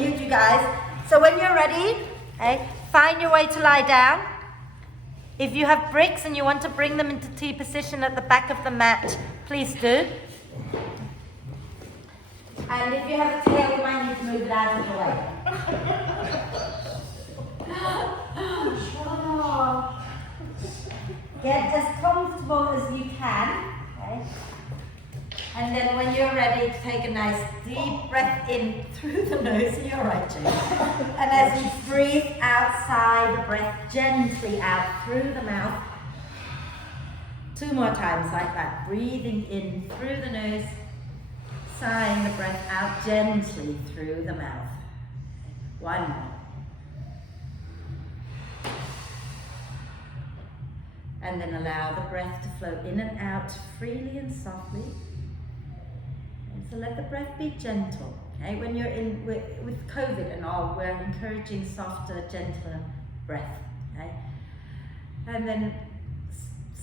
mute you guys. So when you're ready, okay, find your way to lie down. If you have bricks and you want to bring them into T position at the back of the mat, please do. And if you have a tail, you might need to move it out of the way. Get as comfortable as you can. Okay? And then when you're ready, take a nice deep breath in through the nose. You're right, Jane. And as you breathe outside, the breath gently out through the mouth. 2 more times like that. Breathing in through the nose, sighing the breath out gently through the mouth. 1 more. And then allow the breath to flow in and out freely and softly. And so let the breath be gentle. Okay, when you're in with COVID and all, we're encouraging softer, gentler breath. Okay, and then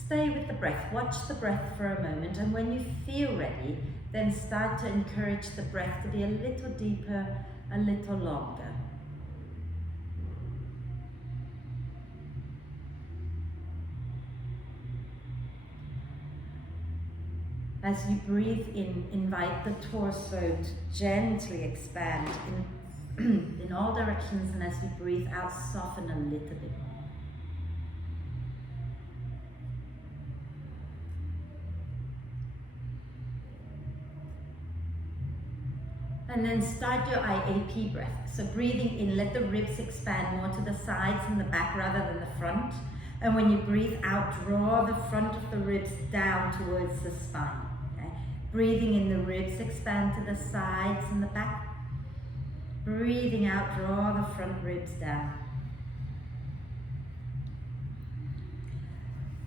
stay with the breath. Watch the breath for a moment, and when you feel ready, then start to encourage the breath to be a little deeper, a little longer. As you breathe in, invite the torso to gently expand in all directions, and as you breathe out, soften a little bit more. And then start your IAP breath. So breathing in, let the ribs expand more to the sides and the back rather than the front. And when you breathe out, draw the front of the ribs down towards the spine. Okay? Breathing in, the ribs expand to the sides and the back. Breathing out, draw the front ribs down.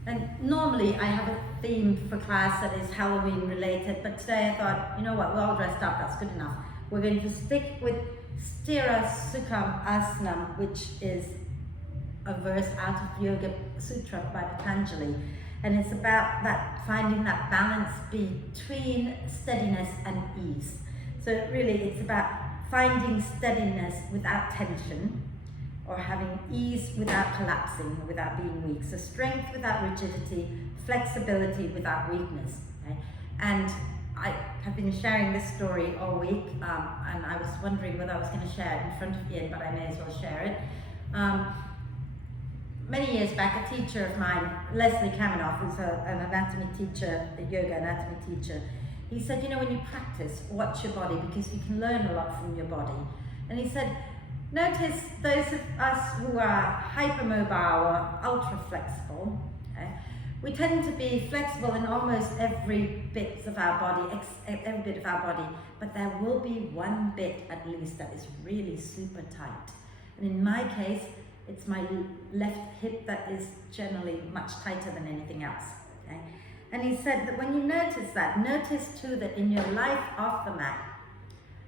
And normally I have a theme for class that is Halloween related, but today I thought, you know what, we're all dressed up, that's good enough. We're going to stick with sthira sukha asana, which is a verse out of Yoga Sutra by Patanjali, and it's about that, finding that balance between steadiness and ease. So really it's about finding steadiness without tension, or having ease without collapsing, or without being weak. So strength without rigidity, flexibility without weakness. Okay? And I have been sharing this story all week, and I was wondering whether I was going to share it in front of Ian, but I may as well share it. Many years back, a teacher of mine, Leslie Kaminoff, who's an anatomy teacher, a yoga anatomy teacher, he said, you know, when you practice, watch your body, because you can learn a lot from your body. And he said, notice those of us who are hypermobile or ultra flexible, okay, we tend to be flexible in almost every bit of our body, but there will be one bit at least that is really super tight. And in my case, it's my left hip that is generally much tighter than anything else. Okay? And he said that when you notice that, notice too that in your life off the mat,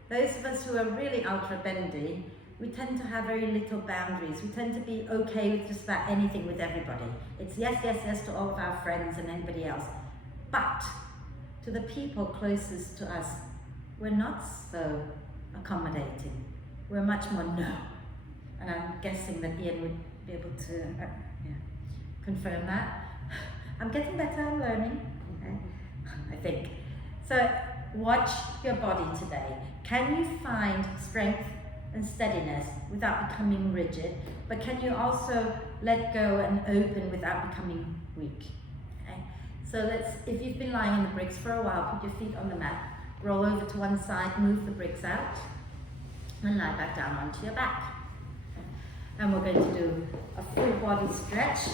those of us who are really ultra bendy, we tend to have very little boundaries. We tend to be okay with just about anything with everybody. It's yes, yes, yes to all of our friends and anybody else. But to the people closest to us, we're not so accommodating. We're much more no. And I'm guessing that Ian would be able to confirm that. I'm getting better, I'm learning, okay? I think. So watch your body today. Can you find strength and steadiness without becoming rigid, but can you also let go and open without becoming weak? Okay? So if you've been lying on the bricks for a while, put your feet on the mat, roll over to one side, move the bricks out, and lie back down onto your back. And we're going to do a full body stretch.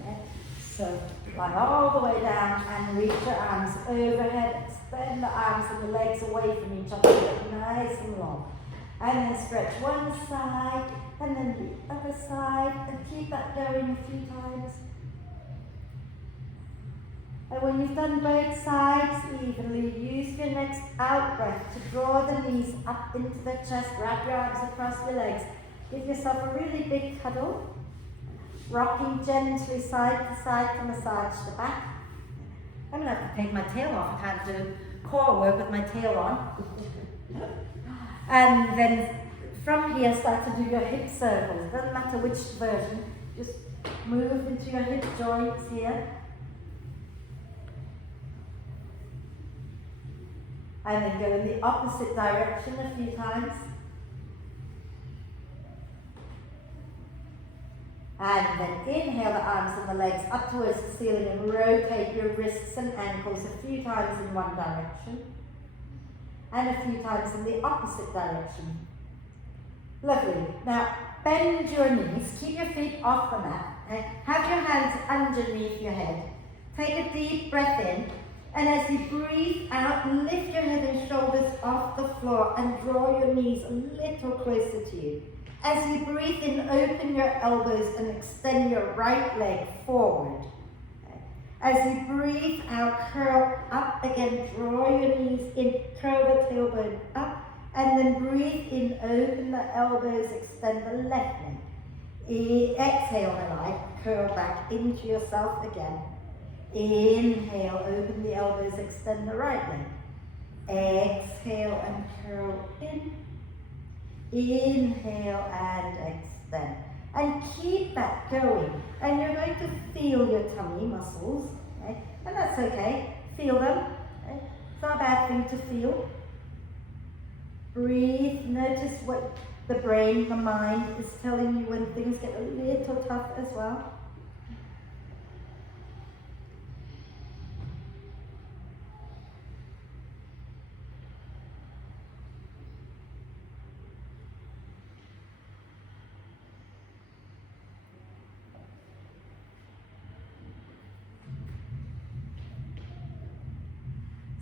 Okay? So lie all the way down and reach your arms overhead, extend the arms and the legs away from each other, nice and long. And then stretch one side and then the other side, and keep that going a few times. And when you've done both sides evenly, use your next out breath to draw the knees up into the chest, wrap your arms across your legs. Give yourself a really big cuddle, rocking gently side to side to massage the back. I'm going to have to take my tail off. I can't do core work with my tail on. And then from here start to do your hip circles. Doesn't matter which version, just move into your hip joints here. And then go in the opposite direction a few times. And then inhale the arms and the legs up towards the ceiling and rotate your wrists and ankles a few times in one direction. And a few times in the opposite direction. Lovely. Now, bend your knees, keep your feet off the mat, okay? Have your hands underneath your head. Take a deep breath in, and as you breathe out, lift your head and shoulders off the floor and draw your knees a little closer to you. As you breathe in, open your elbows and extend your right leg forward. As you breathe out, curl up again, draw your knees in, curl the tailbone up, and then breathe in, open the elbows, extend the left leg. Exhale the light, curl back into yourself again. Inhale, open the elbows, extend the right leg. Exhale and curl in. Inhale and extend. And keep that going. And you're going to feel your tummy muscles, okay? And that's okay. Feel them. Okay? It's not a bad thing to feel. Breathe. Notice what the brain, the mind is telling you when things get a little tough as well.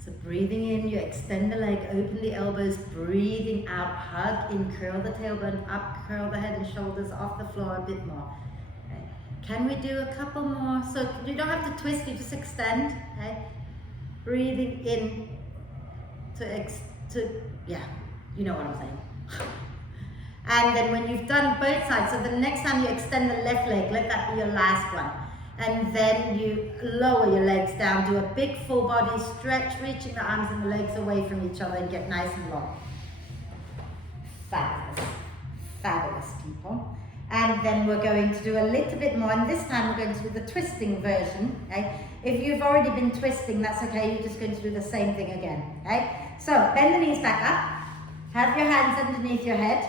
So breathing in, you extend the leg, open the elbows, breathing out, hug in, curl the tailbone up, curl the head and shoulders off the floor a bit more. Okay. Can we do a couple more? So you don't have to twist, you just extend. Okay. Breathing in yeah, you know what I'm saying. And then when you've done both sides, so the next time you extend the left leg, let that be your last one. And then you lower your legs down, do a big full body stretch, reaching the arms and the legs away from each other and get nice and long. Fabulous. Fabulous, people. And then we're going to do a little bit more, and this time we're going to do the twisting version, okay? If you've already been twisting, that's okay, you're just going to do the same thing again, okay? So, bend the knees back up, have your hands underneath your head,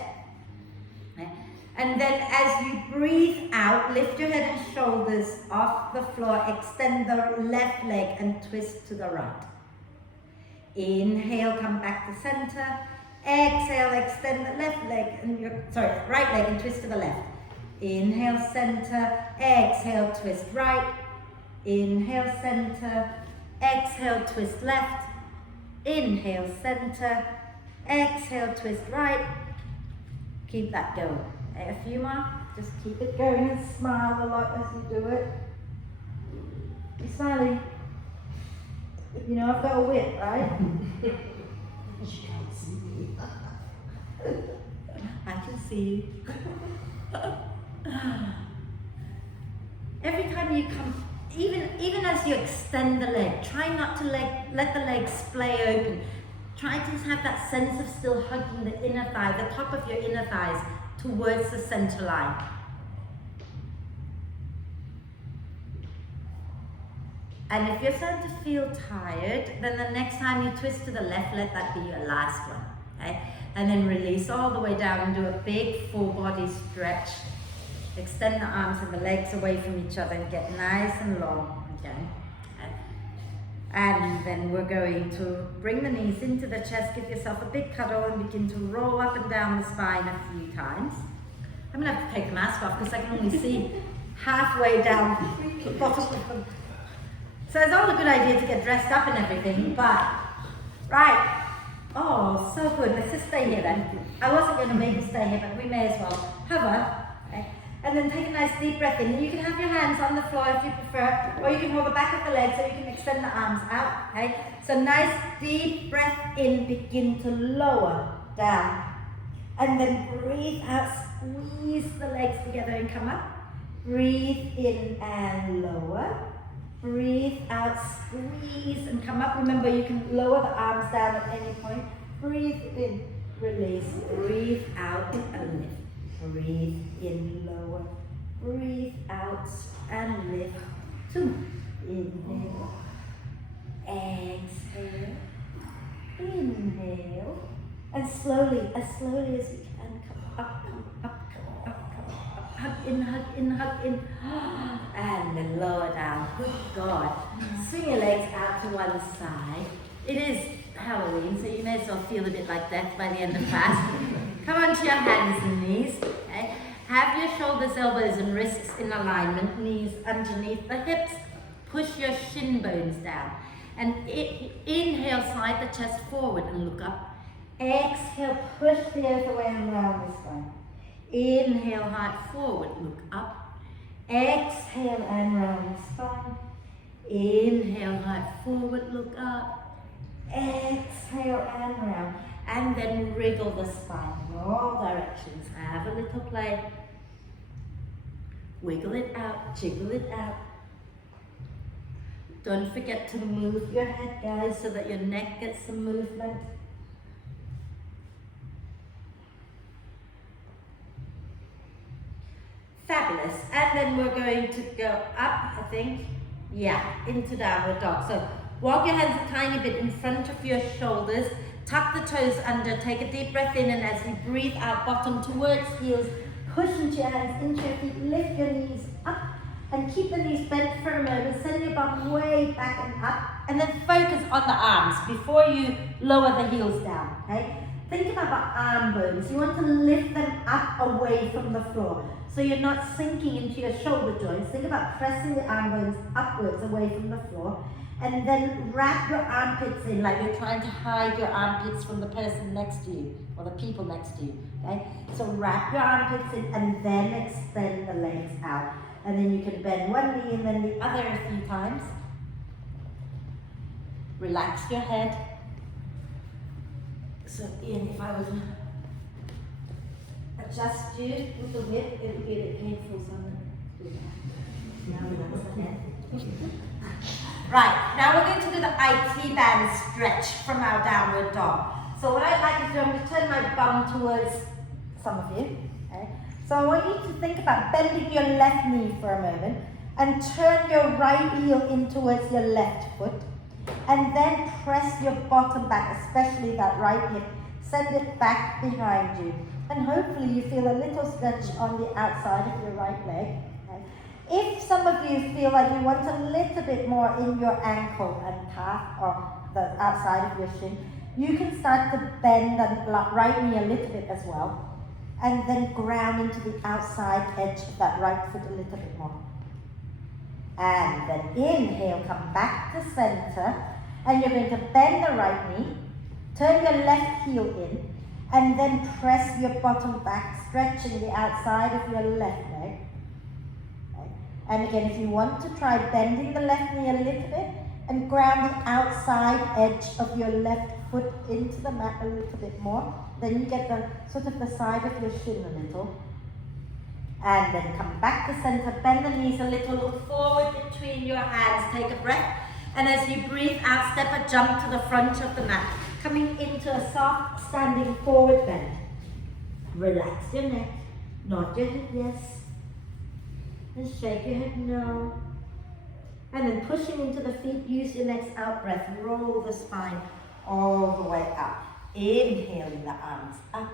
okay? And then as you breathe out, lift your head and shoulders off the floor, extend the left leg and twist to the right. Inhale, come back to center. Exhale, extend the left leg and right leg and twist to the left. Inhale, center. Exhale, twist right. Inhale, center. Exhale, twist left. Inhale, center. Exhale, twist right. Keep that going. A few more. Just keep it going and smile a lot as you do it. You're smiling. You know I've got a whip, right? You can't see me. I can see you. Every time you come, even as you extend the leg, try not to let the leg splay open. Try to have that sense of still hugging the inner thigh, the top of your inner thighs towards the center line. And if you're starting to feel tired, then the next time you twist to the left, let that be your last one, okay? And then release all the way down and do a big full body stretch. Extend the arms and the legs away from each other and get nice and long again. And then we're going to bring the knees into the chest, give yourself a big cuddle and begin to roll up and down the spine a few times. I'm gonna have to take the mask off because I can only see halfway down the bottom of them. So it's all a good idea to get dressed up and everything, but, right. Oh, so good. Let's just stay here then. I wasn't going to make you stay here, but we may as well. Hover, okay? And then take a nice deep breath in. You can have your hands on the floor if you prefer, or you can hold the back of the leg so you can extend the arms out, okay? So nice deep breath in, begin to lower down. And then breathe out, squeeze the legs together and come up. Breathe in and lower. Breathe out, squeeze and come up. Remember, you can lower the arms down at any point. Breathe in, release, breathe out and lift. Breathe in, lower, breathe out and lift. 2, inhale, exhale, inhale, and slowly as you can, come up, hug in, and then lower down. Good God. Swing your legs out to one side. It is Halloween, so you may as well feel a bit like death by the end of class. Come onto your hands and knees. Okay? Have your shoulders, elbows, and wrists in alignment. Knees underneath the hips. Push your shin bones down. And inhale, slide the chest forward and look up. Exhale, push the earth away and round the spine. Inhale, heart forward, look up. Exhale and round the spine. Inhale, heart forward, look up. Exhale and round. And then wriggle the spine in all directions. Have a little play. Wiggle it out, jiggle it out. Don't forget to move your head, guys, so that your neck gets some movement. Fabulous. And then we're going to go up, I think. Yeah, into downward dog. So walk your hands a tiny bit in front of your shoulders. Tuck the toes under. Take a deep breath in, and as you breathe out, bottom towards heels. Push into your hands, into your feet. Lift your knees up. And keep the knees bent for a moment. Send your bum way back and up. And then focus on the arms before you lower the heels down. Okay? Think about the arm bones. You want to lift them up away from the floor. So you're not sinking into your shoulder joints. Think about pressing the arm bones upwards away from the floor. And then wrap your armpits in like you're trying to hide your armpits from the person next to you or the people next to you. Okay? So wrap your armpits in and then extend the legs out. And then you can bend one knee and then the other a few times. Relax your head. So Ian, if I was to adjust you a little bit, it would be a bit painful, so I'm going to do that. Now relax the head. Right, now we're going to do the IT band stretch from our downward dog. So what I'd like to do, I'm going to turn my bum towards some of you. Okay? So I want you to think about bending your left knee for a moment and turn your right heel in towards your left foot. And then press your bottom back, especially that right hip. Send it back behind you. And hopefully you feel a little stretch on the outside of your right leg. Okay? If some of you feel like you want a little bit more in your ankle and calf or the outside of your shin, you can start to bend the right knee a little bit as well. And then ground into the outside edge of that right foot a little bit more. And then inhale, come back to center, and you're going to bend the right knee, turn your left heel in, and then press your bottom back, stretching the outside of your left leg. Okay. And again, if you want to try bending the left knee a little bit, and ground the outside edge of your left foot into the mat a little bit more, then you get the sort of the side of your shin a little. And then come back to center, bend the knees a little, look forward between your hands, take a breath. And as you breathe out, step a jump to the front of the mat, coming into a soft standing forward bend. Relax your neck, nod your head yes, and shake your head no. And then pushing into the feet, use your next out breath, roll the spine all the way up. Inhaling the arms up.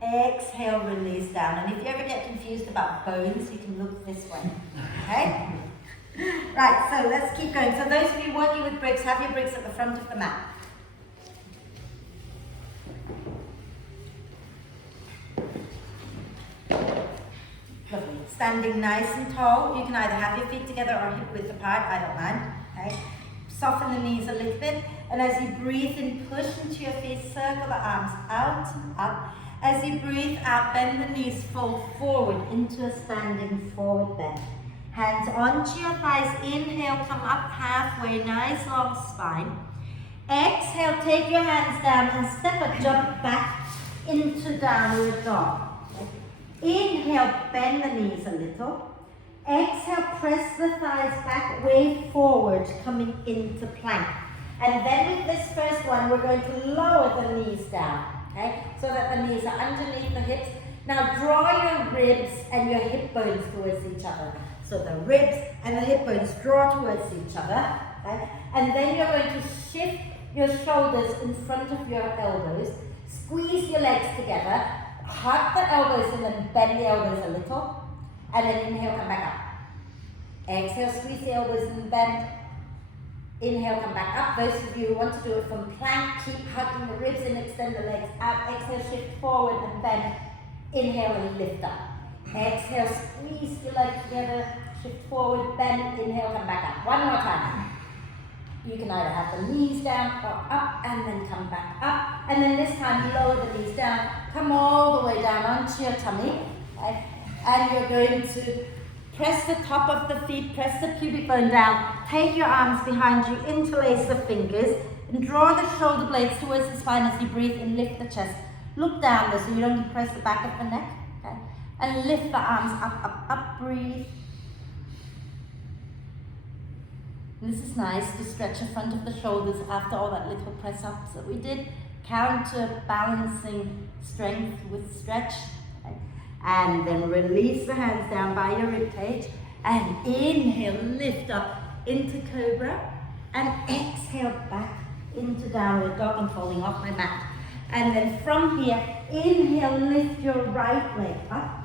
Exhale, release down. And if you ever get confused about bones, you can look this way. Okay? Right, so let's keep going. So those of you working with bricks, have your bricks at the front of the mat. Lovely. Standing nice and tall. You can either have your feet together or hip width apart. I don't mind. Okay? Soften the knees a little bit. And as you breathe in, push into your feet, circle the arms out, up. As you breathe out, bend the knees, fold forward into a standing forward bend. Hands onto your thighs. Inhale, come up halfway, nice long spine. Exhale, take your hands down and step a jump back into downward dog. Inhale, bend the knees a little. Exhale, press the thighs back, way forward, coming into plank. And then with this first one, we're going to lower the knees down. Okay, so that the knees are underneath the hips. Now draw your ribs and your hip bones towards each other. So the ribs and the hip bones draw towards each other. Okay? And then you're going to shift your shoulders in front of your elbows. Squeeze your legs together. Hug the elbows and then bend the elbows a little. And then inhale, come back up. Exhale, squeeze the elbows and bend. Inhale, come back up. Those of you who want to do it from plank, keep hugging the ribs and extend the legs out. Exhale, shift forward and bend. Inhale and lift up. Exhale, squeeze your legs together. Shift forward, bend. Inhale, come back up. One more time. You can either have the knees down or up and then come back up. And then this time lower the knees down. Come all the way down onto your tummy. Okay? And you're going to press the top of the feet, press the pubic bone down, take your arms behind you, interlace the fingers, and draw the shoulder blades towards the spine as you breathe and lift the chest. Look down there so you don't press the back of the neck, okay? And lift the arms up, up, up, breathe. And this is nice to stretch the front of the shoulders after all that little press ups that we did, counterbalancing strength with stretch. Okay? And then release the hands down by your rib cage and inhale, lift up into cobra and exhale back into downward dog. I'm falling off my mat. And then from here, inhale, lift your right leg up.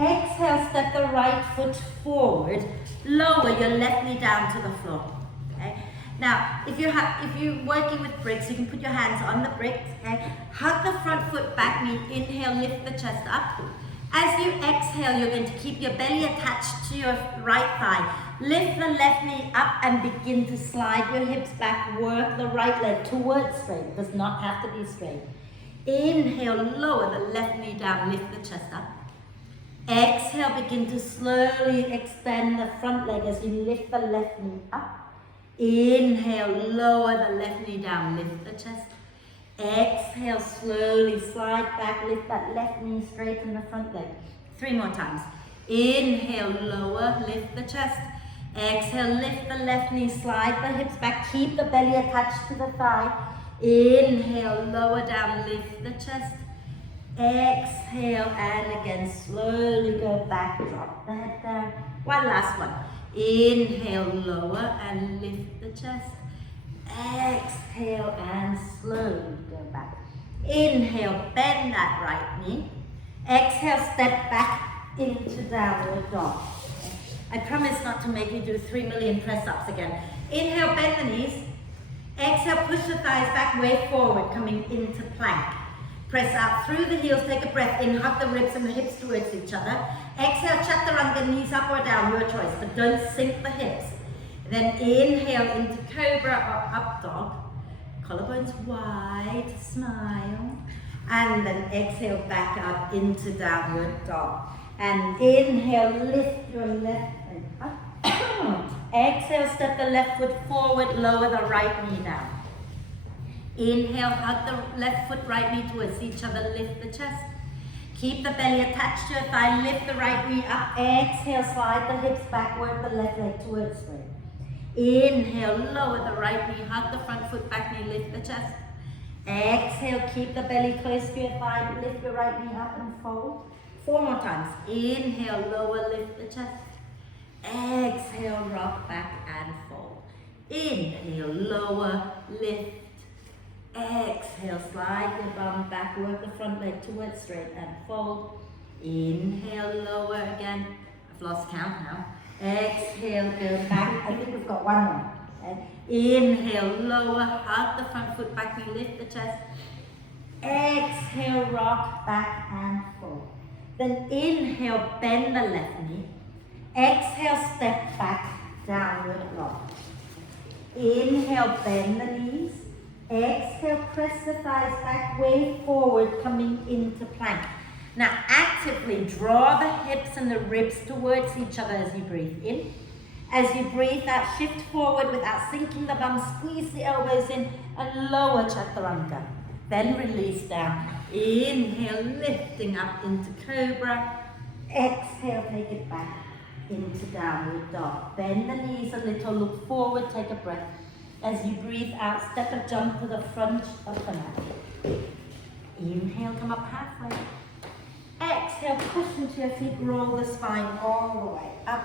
Exhale, step the right foot forward. Lower your left knee down to the floor. Okay. Now, if you're working with bricks, you can put your hands on the bricks. Okay. Hug the front foot back knee. Inhale, lift the chest up. As you exhale, you're going to keep your belly attached to your right thigh. Lift the left knee up and begin to slide your hips back. Work the right leg towards straight. It does not have to be straight. Inhale, lower the left knee down, lift the chest up. Exhale, begin to slowly extend the front leg as you lift the left knee up. Inhale, lower the left knee down, lift the chest. Exhale, slowly slide back, lift that left knee, straighten the front leg. 3 more times. Inhale, lower, lift the chest. Exhale, lift the left knee, slide the hips back, keep the belly attached to the thigh. Inhale, lower down, lift the chest. Exhale, and again, slowly go back, drop the head down. One last one. Inhale, lower, and lift the chest. Exhale, and slowly go back. Inhale, bend that right knee. Exhale, step back into downward dog. I promise not to make you do 3 million press-ups again. Inhale, bend the knees. Exhale, push the thighs back, way forward, coming into plank. Press out through the heels, take a breath in, hug the ribs and the hips towards each other. Exhale, chaturanga, knees up or down, your choice, but don't sink the hips. Then inhale into cobra or up dog. Collarbones wide, smile. And then exhale back up into downward dog. And inhale, lift your left leg up. Exhale, step the left foot forward, lower the right knee down. Inhale, hug the left foot, right knee towards each other, lift the chest. Keep the belly attached to your thigh, lift the right knee up. Exhale, slide the hips backward, the left leg towards straight. Inhale, lower the right knee, hug the front foot, back knee, lift the chest. Exhale, keep the belly close to your thigh, lift your right knee up and fold. 4 more times. Inhale, lower, lift the chest. Exhale, rock back and fold. Inhale, lower, lift. Exhale, slide your bum back, work the front leg towards straight and fold. Inhale, lower again. I've lost count now. Exhale, go back. I think we've got one more. Okay. Inhale, lower, hug the front foot back, knee, lift the chest. Exhale, rock back and fold. Then inhale, bend the left knee. Exhale, step back, downward dog. Inhale, bend the knees. Exhale, press the thighs back, way forward, coming into plank. Now actively draw the hips and the ribs towards each other as you breathe in. As you breathe out, shift forward without sinking the bum, squeeze the elbows in and lower chaturanga. Then release down. Inhale, lifting up into cobra. Exhale, take it back into downward dog. Bend the knees a little, look forward, take a breath. As you breathe out, step a jump to the front of the mat. Inhale, come up halfway. Exhale, push into your feet, roll the spine all the way up.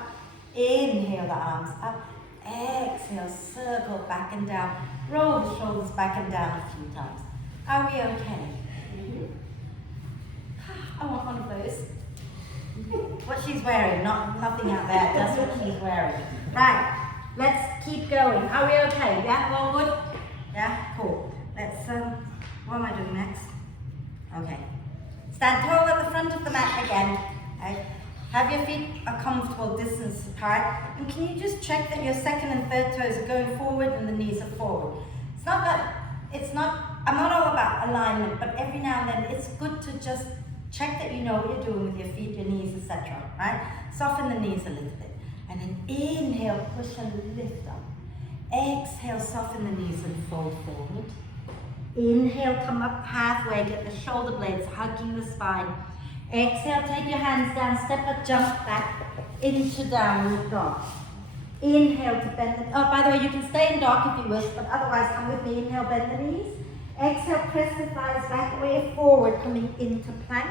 Inhale, the arms up. Exhale, circle back and down. Roll the shoulders back and down a few times. Are we okay? I want one of those. What she's wearing, nothing out there, that's what she's wearing. Right, let's keep going. Are we okay? Yeah, all good? Yeah, cool. Let's, what am I doing next? Okay. Stand tall at the front of the mat again. Okay. Have your feet a comfortable distance apart. And can you just check that your second and third toes are going forward and the knees are forward? I'm not all about alignment, but every now and then it's good to just check that you know what you're doing with your feet, your knees, etc. Right? Soften the knees a little bit. And then inhale, push and lift up. Exhale, soften the knees and fold forward. Inhale, come up halfway, get the shoulder blades hugging the spine. Exhale, take your hands down, step up, jump back into downward dog. Inhale to bend the, oh, by the way, you can stay in dog if you wish, but otherwise come with me. Inhale, bend the knees. Exhale, press the thighs back, way forward, coming into plank.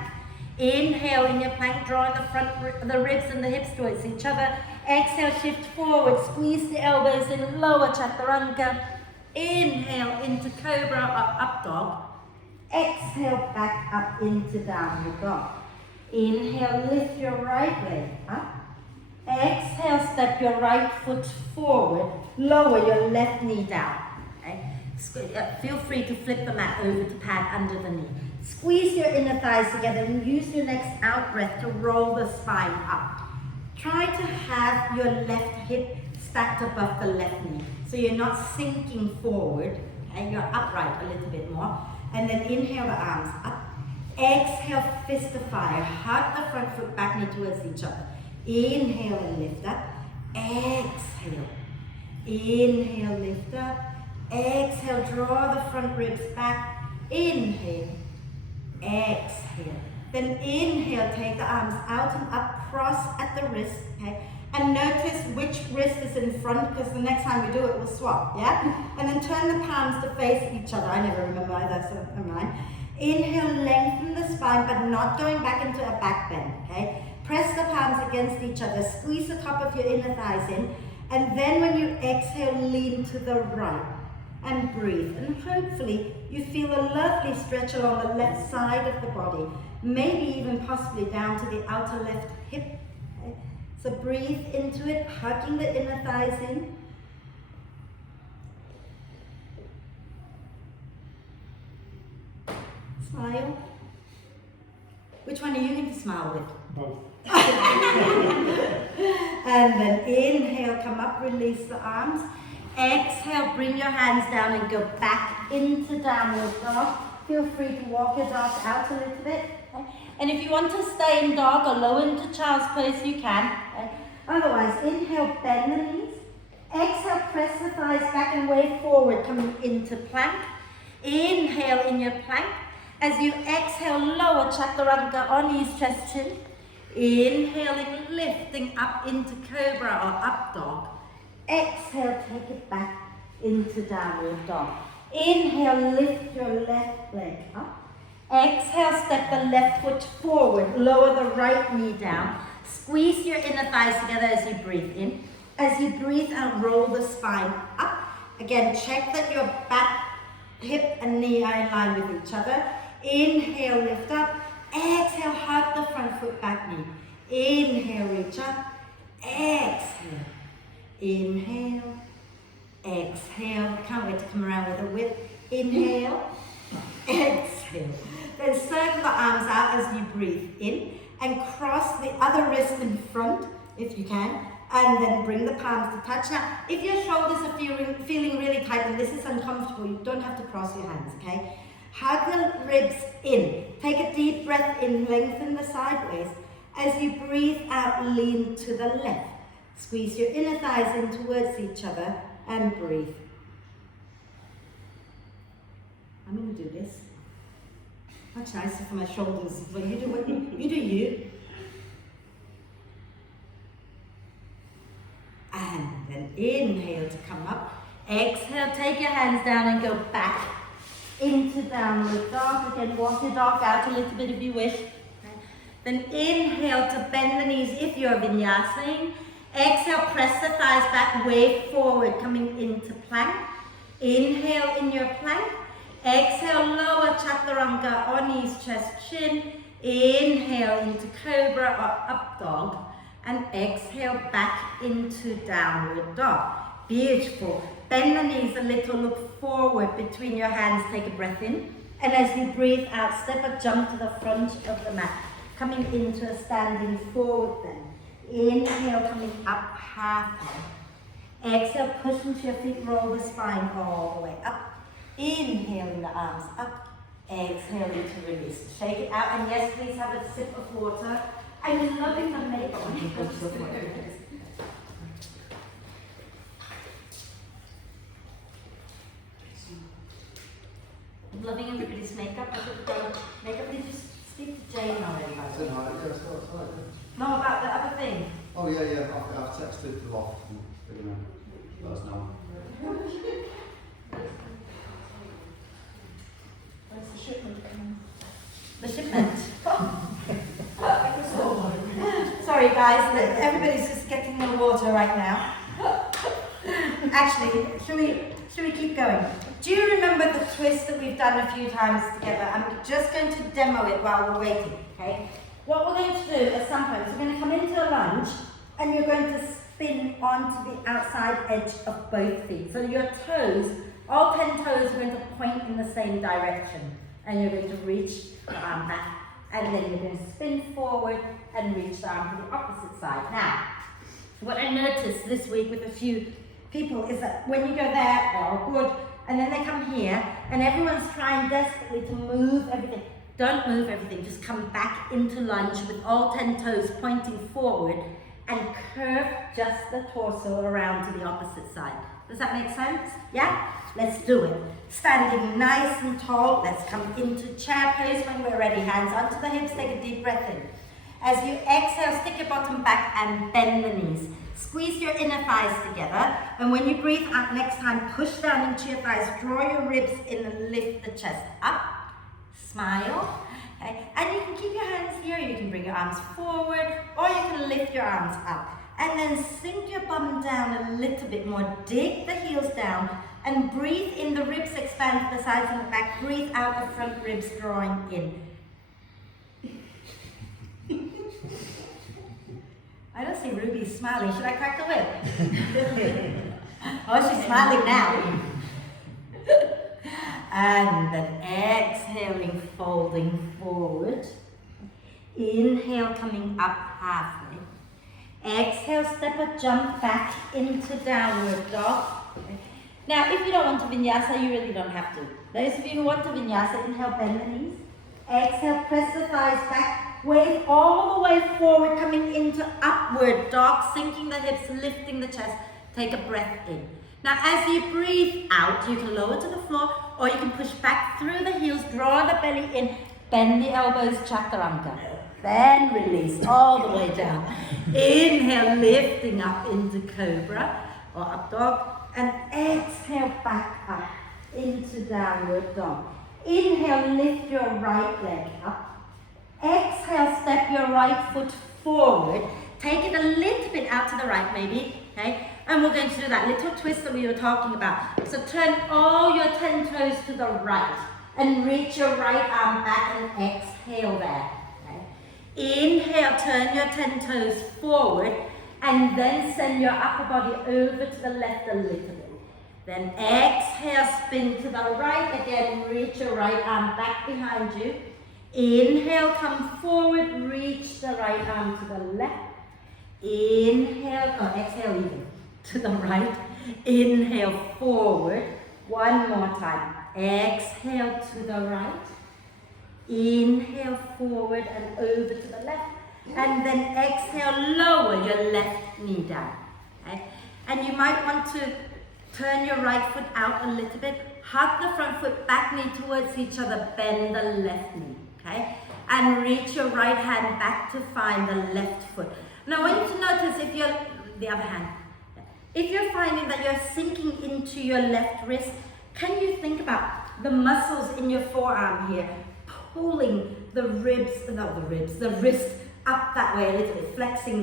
Inhale in your plank, drawing the ribs and the hips towards each other. Exhale, shift forward, squeeze the elbows in, lower chaturanga. Inhale into cobra or up dog. Exhale, back up into downward dog. Inhale, lift your right leg up. Exhale, step your right foot forward. Lower your left knee down. Okay? Feel free to flip the mat over to pad under the knee. Squeeze your inner thighs together and use your next out breath to roll the spine up. Try to have your left hip stacked above the left knee. So you're not sinking forward, and you're upright a little bit more. And then inhale the arms up. Exhale, fist of fire. Hug the front foot, back knee towards each other. Inhale and lift up. Exhale. Inhale, lift up. Exhale, draw the front ribs back. Inhale. Exhale. Then inhale, take the arms out and up, cross at the wrist, okay? And notice which wrist is in front, because the next time we do it, we'll swap, yeah? And then turn the palms to face each other. I never remember either, so never mind. Inhale, lengthen the spine, but not going back into a back bend, okay? Press the palms against each other, squeeze the top of your inner thighs in, and then when you exhale, lean to the right and breathe. And hopefully, you feel a lovely stretch along the left side of the body, maybe even possibly down to the outer left hip. Okay? So breathe into it, hugging the inner thighs in. Smile. Which one are you going to smile with? Both. And then inhale, come up, release the arms. Exhale, bring your hands down and go back into downward dog. Feel free to walk your dog out a little bit. Okay? And if you want to stay in dog or lower into child's pose, you can. Okay? Otherwise, inhale, bend the knees. Exhale, press the thighs back and way forward, coming into plank. Inhale in your plank. As you exhale, lower chaturanga or knees, chest, chin. Inhaling, lifting up into cobra or up dog. Exhale, take it back into downward dog. Inhale, lift your left leg up. Exhale, step the left foot forward, lower the right knee down. Squeeze your inner thighs together as you breathe in. As you breathe out, roll the spine up. Again, check that your back, hip and knee are in line with each other. Inhale, lift up. Exhale, hug the front foot, back knee. Inhale, reach up. Exhale. Inhale. Exhale. Can't wait to come around with a whip. Inhale. Exhale. Then circle the arms out as you breathe in and cross the other wrist in front if you can, and then bring the palms to touch. Now, if your shoulders are feeling really tight and this is uncomfortable, you don't have to cross your hands, okay? Hug the ribs in. Take a deep breath in, lengthen the sideways. As you breathe out, lean to the left. Squeeze your inner thighs in towards each other and breathe. I'm going to do this. Much nicer for my shoulders. But you do what you do you. And then inhale to come up. Exhale, take your hands down and go back into downward dog. Again, walk your dog out a little bit if you wish. Then inhale to bend the knees if you're vinyasing. Exhale, press the thighs back, wave forward, coming into plank. Inhale in your plank. Exhale, lower chaturanga or knees, chest, chin. Inhale into cobra or up dog. And exhale back into downward dog. Beautiful. Bend the knees a little, look forward between your hands, take a breath in. And as you breathe out, step or jump to the front of the mat. Coming into a standing forward then. Inhale, coming up halfway. Exhale, push into your feet, roll the spine all the way up. Inhaling the arms up. Exhaling to release. Shake it out, and yes, please have a sip of water. I'm loving the makeup when you put your water. I'm loving everybody's makeup. I should go makeup. Did you speak to Jane already? I said hi, yeah, it's all right. No, about the other thing. Oh yeah, I've texted the loft and they're gonna let us know. Where's the shipment coming? The shipment. Sorry guys, everybody's just getting the water right now. Actually, should we keep going? Do you remember the twist that we've done a few times together? I'm just going to demo it while we're waiting, okay? What we're going to do at some point is we're going to come into a lunge and you're going to spin onto the outside edge of both feet. So your toes, all 10 toes are going to point in the same direction. And you're going to reach the arm back and then you're going to spin forward and reach the arm to the opposite side. Now, what I noticed this week with a few people is that when you go there, they're all good, and then they come here and everyone's trying desperately to move everything. Don't move everything, just come back into lunge with all 10 toes pointing forward and curve just the torso around to the opposite side. Does that make sense? Yeah? Let's do it. Standing nice and tall, let's come into chair pose when we're ready. Hands onto the hips, take a deep breath in. As you exhale, stick your bottom back and bend the knees. Squeeze your inner thighs together, and when you breathe out next time, push down into your thighs, draw your ribs in and lift the chest up. Smile. Okay. And you can keep your hands here, you can bring your arms forward, or you can lift your arms up. And then sink your bum down a little bit more, dig the heels down, and breathe in, the ribs expand to the sides and the back, breathe out the front ribs drawing in. I don't see Ruby smiling. Should I crack the whip? Oh, she's smiling now. And then exhaling, folding forward. Inhale, coming up halfway. Exhale, step or jump back into downward dog. Now, if you don't want to vinyasa, you really don't have to. Those of you who want to vinyasa, inhale, bend the knees. Exhale, press the thighs back. Wave all the way forward, coming into upward dog, sinking the hips, lifting the chest. Take a breath in. Now, as you breathe out, you can lower to the floor, or you can push back through the heels, draw the belly in, bend the elbows, chaturanga. Then release all the way down. Inhale, lifting up into cobra or up dog, and exhale back up into downward dog. Inhale, lift your right leg up. Exhale, step your right foot forward. Take it a little bit out to the right maybe, okay? And we're going to do that little twist that we were talking about. So turn all your 10 toes to the right and reach your right arm back and exhale there. Okay? Inhale, turn your 10 toes forward and then send your upper body over to the left a little bit. Then exhale, spin to the right again, reach your right arm back behind you. Inhale, come forward, reach the right arm to the left. Inhale, or exhale even, to the right. Inhale, forward. One more time. Exhale to the right. Inhale, forward and over to the left. And then exhale, lower your left knee down. Okay? And you might want to turn your right foot out a little bit. Hug the front foot, back knee towards each other. Bend the left knee. Okay? And reach your right hand back to find the left foot. Now I want you to notice if you're, the other hand, if you're finding that you're sinking into your left wrist, can you think about the muscles in your forearm here, pulling the wrist up that way a little bit, flexing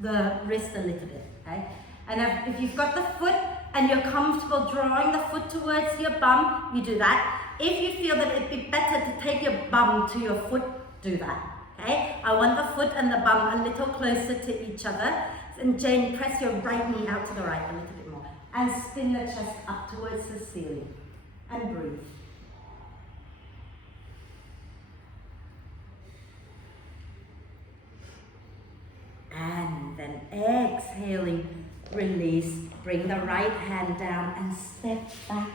the wrist a little bit, okay? And if you've got the foot and you're comfortable drawing the foot towards your bum, you do that. If you feel that it'd be better to take your bum to your foot, do that, okay? I want the foot and the bum a little closer to each other. And Jane, press your right knee out to the right a little bit more. And spin the chest up towards the ceiling. And breathe. And then exhaling, release. Bring the right hand down and step back.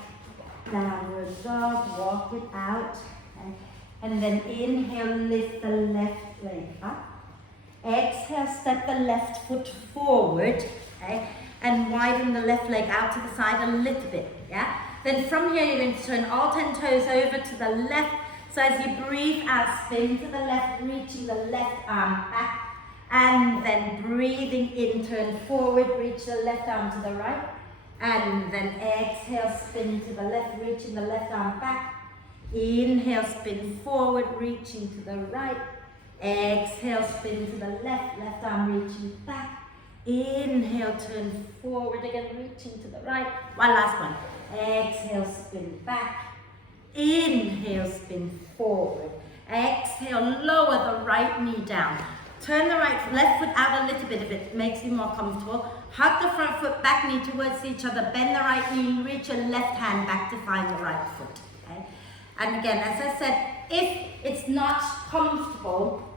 Downward dog, walk it out. Okay. And then inhale, lift the left leg up. Exhale, step the left foot forward, okay, and widen the left leg out to the side a little bit, yeah? Then from here, you're going to turn all 10 toes over to the left. So as you breathe out, spin to the left, reaching the left arm back. And then breathing in, turn forward, reach the left arm to the right. And then exhale, spin to the left, reaching the left arm back. Inhale, spin forward, reaching to the right. Exhale, spin to the left, left arm reaching back. Inhale, turn forward again, reaching to the right. One last one. Exhale, spin back. Inhale, spin forward. Exhale, lower the right knee down. Turn the left foot out a little bit if it makes you more comfortable. Hug the front foot, back knee towards each other. Bend the right knee, reach your left hand back to find the right foot. Okay? And again, as I said, if it's not comfortable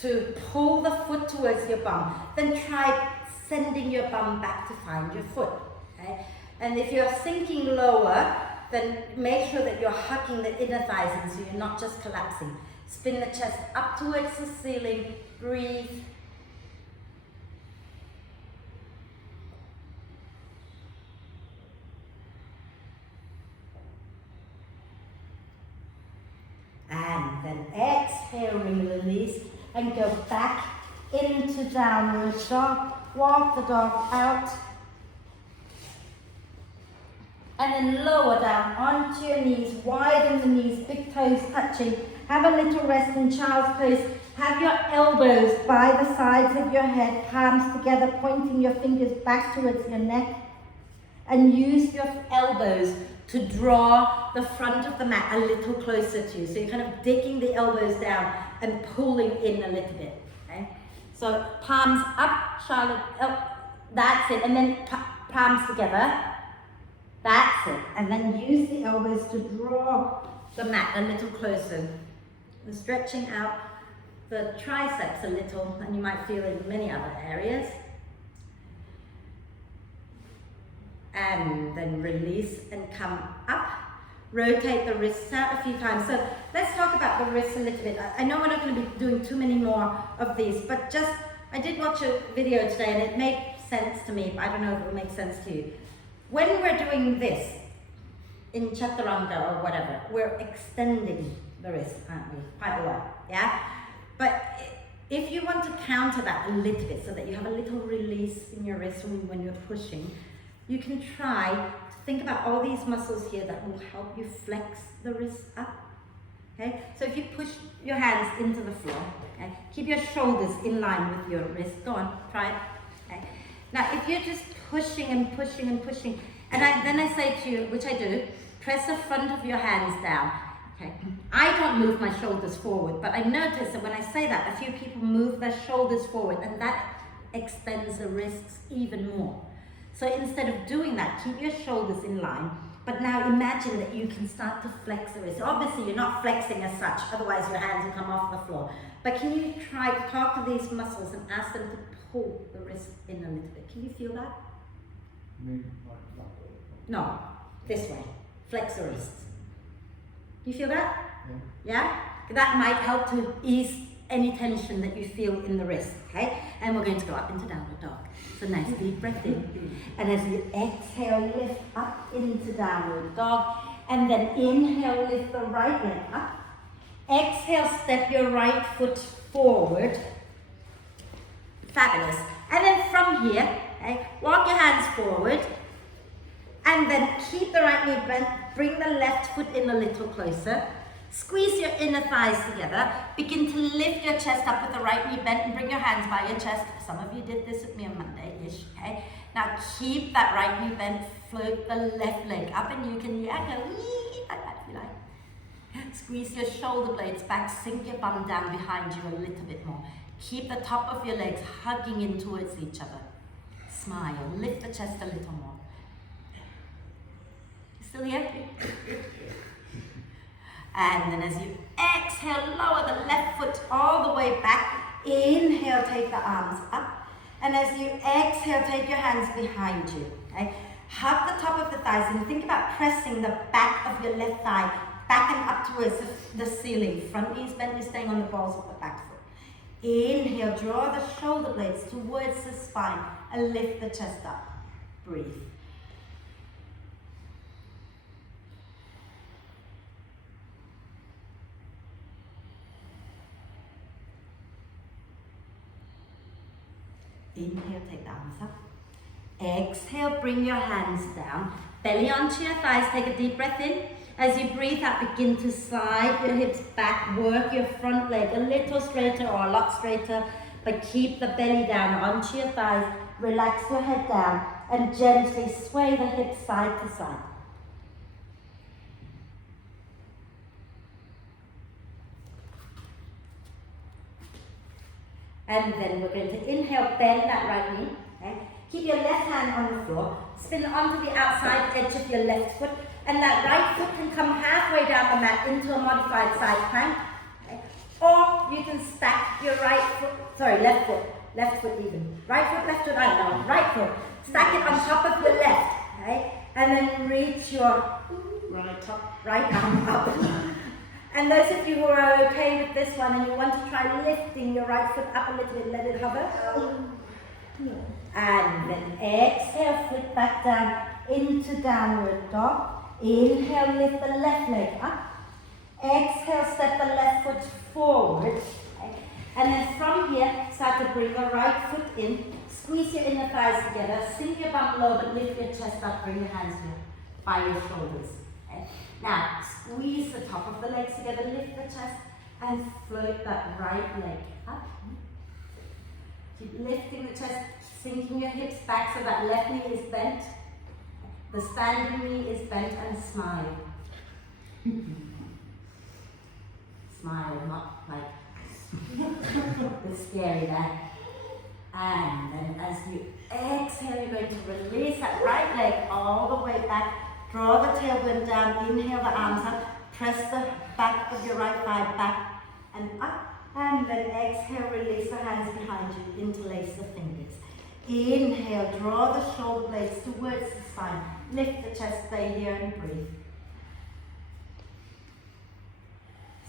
to pull the foot towards your bum, then try sending your bum back to find your foot. Okay? And if you're sinking lower, then make sure that you're hugging the inner thighs in so you're not just collapsing. Spin the chest up towards the ceiling, breathe. And then exhaling, release, and go back into downward dog. Walk the dog out. And then lower down onto your knees, widen the knees, big toes touching. Have a little rest in child's pose. Have your elbows by the sides of your head, palms together, pointing your fingers back towards your neck. And use your elbows to draw the front of the mat a little closer to you. So you're kind of digging the elbows down and pulling in a little bit. Okay? So palms up, Charlotte, that's it. And then palms together. That's it. And then use the elbows to draw the mat a little closer. And stretching out the triceps a little, and you might feel it in many other areas. And then release and come up. Rotate the wrists out a few times. So let's talk about the wrists a little bit. I know we're not going to be doing too many more of these, but just, I did watch a video today and it made sense to me, but I don't know if it will make sense to you. When we're doing this, in chaturanga or whatever, we're extending the wrist, aren't we? Quite a lot, yeah? But if you want to counter that a little bit so that you have a little release in your wrist when you're pushing, you can try to think about all these muscles here that will help you flex the wrist up. Okay, so if you push your hands into the floor, okay, keep your shoulders in line with your wrist. Go on, try it. Okay. Now, if you're just pushing and pushing and pushing, and then I say to you, which I do, press the front of your hands down. Okay. I don't move my shoulders forward, but I notice that when I say that, a few people move their shoulders forward, and that extends the wrists even more. So instead of doing that, keep your shoulders in line, but now imagine that you can start to flex the wrist. Obviously, you're not flexing as such, otherwise your hands will come off the floor. But can you try to talk to these muscles and ask them to pull the wrist in a little bit? Can you feel that? No, this way. Flex the wrist. You feel that? Yeah? That might help to ease any tension that you feel in the wrist, okay? And we're going to go up into downward dog. So nice deep breath in. And as you exhale, lift up into downward dog. And then inhale, lift the right leg up. Exhale, step your right foot forward. Fabulous. And then from here, okay, walk your hands forward. And then keep the right knee bent, bring the left foot in a little closer. Squeeze your inner thighs together. Begin to lift your chest up with the right knee bent and bring your hands by your chest. Some of you did this with me on Monday-ish, okay? Now keep that right knee bent, float the left leg up, and you can go like that if you like. Squeeze your shoulder blades back, sink your bum down behind you a little bit more. Keep the top of your legs hugging in towards each other. Smile, lift the chest a little more. You still here? And then as you exhale, lower the left foot all the way back. Inhale, take the arms up. And as you exhale, take your hands behind you. Okay? Hug the top of the thighs and think about pressing the back of your left thigh back and up towards the ceiling. Front knees bent, you're staying on the balls of the back foot. Inhale, draw the shoulder blades towards the spine and lift the chest up. Breathe. Inhale, take the arms up. Exhale, bring your hands down. Belly onto your thighs, take a deep breath in. As you breathe out, begin to slide your hips back, work your front leg a little straighter or a lot straighter, but keep the belly down onto your thighs. Relax your head down and gently sway the hips side to side. And then we're going to inhale, bend that right knee. Okay? Keep your left hand on the floor. Spin onto the outside edge of your left foot. And that right foot can come halfway down the mat into a modified side plank. Okay? Or you can stack your left foot even. Right foot, left foot, I don't know, right foot. Stack it on top of your left. Okay? And then reach your right arm up. And those of you who are okay with this one and you want to try lifting your right foot up a little bit, let it hover. And then exhale, flip back down into downward dog. Inhale, lift the left leg up. Exhale, step the left foot forward. Okay. And then from here, start to bring the right foot in. Squeeze your inner thighs together. Sink your bum low, but lift your chest up. Bring your hands by your shoulders. Okay. Now, squeeze the top of the legs together, lift the chest, and float that right leg up. Keep lifting the chest, sinking your hips back so that left knee is bent. The standing knee is bent, and smile. Smile, not like the scary there. And then as you exhale, you're going to release that right leg all the way back. Draw the tailbone down, inhale the arms up, press the back of your right thigh back and up, and then exhale, release the hands behind you, interlace the fingers. Inhale, draw the shoulder blades towards the spine, lift the chest, stay here and breathe.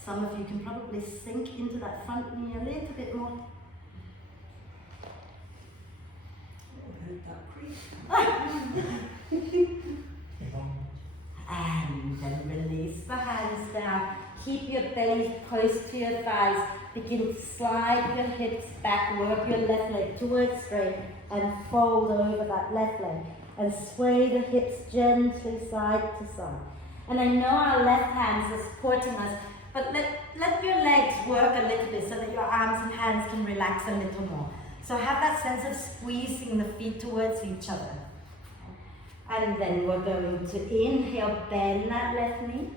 Some of you can probably sink into that front knee a little bit more. And then release the hands down. Keep your belly close to your thighs. Begin to slide your hips back. Work your left leg towards straight and fold over that left leg. And sway the hips gently side to side. And I know our left hands are supporting us, but let your legs work a little bit so that your arms and hands can relax a little more. So have that sense of squeezing the feet towards each other. And then we're going to inhale, bend that left knee.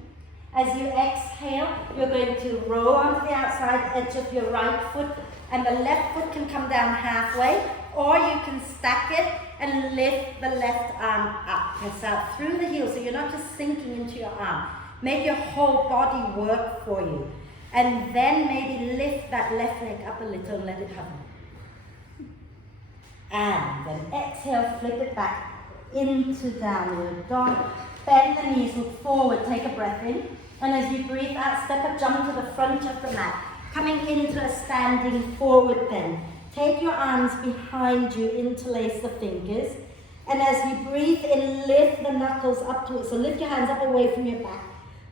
As you exhale, you're going to roll onto the outside edge of your right foot, and the left foot can come down halfway, or you can stack it and lift the left arm up. Press out through the heel, so you're not just sinking into your arm. Make your whole body work for you. And then maybe lift that left leg up a little and let it hover. And then exhale, flip it back into downward dog. Bend the knees, look forward, take a breath in. And as you breathe out, step up, jump to the front of the mat. Coming into a standing forward bend. Take your arms behind you, interlace the fingers. And as you breathe in, lift the knuckles up to it. So lift your hands up away from your back.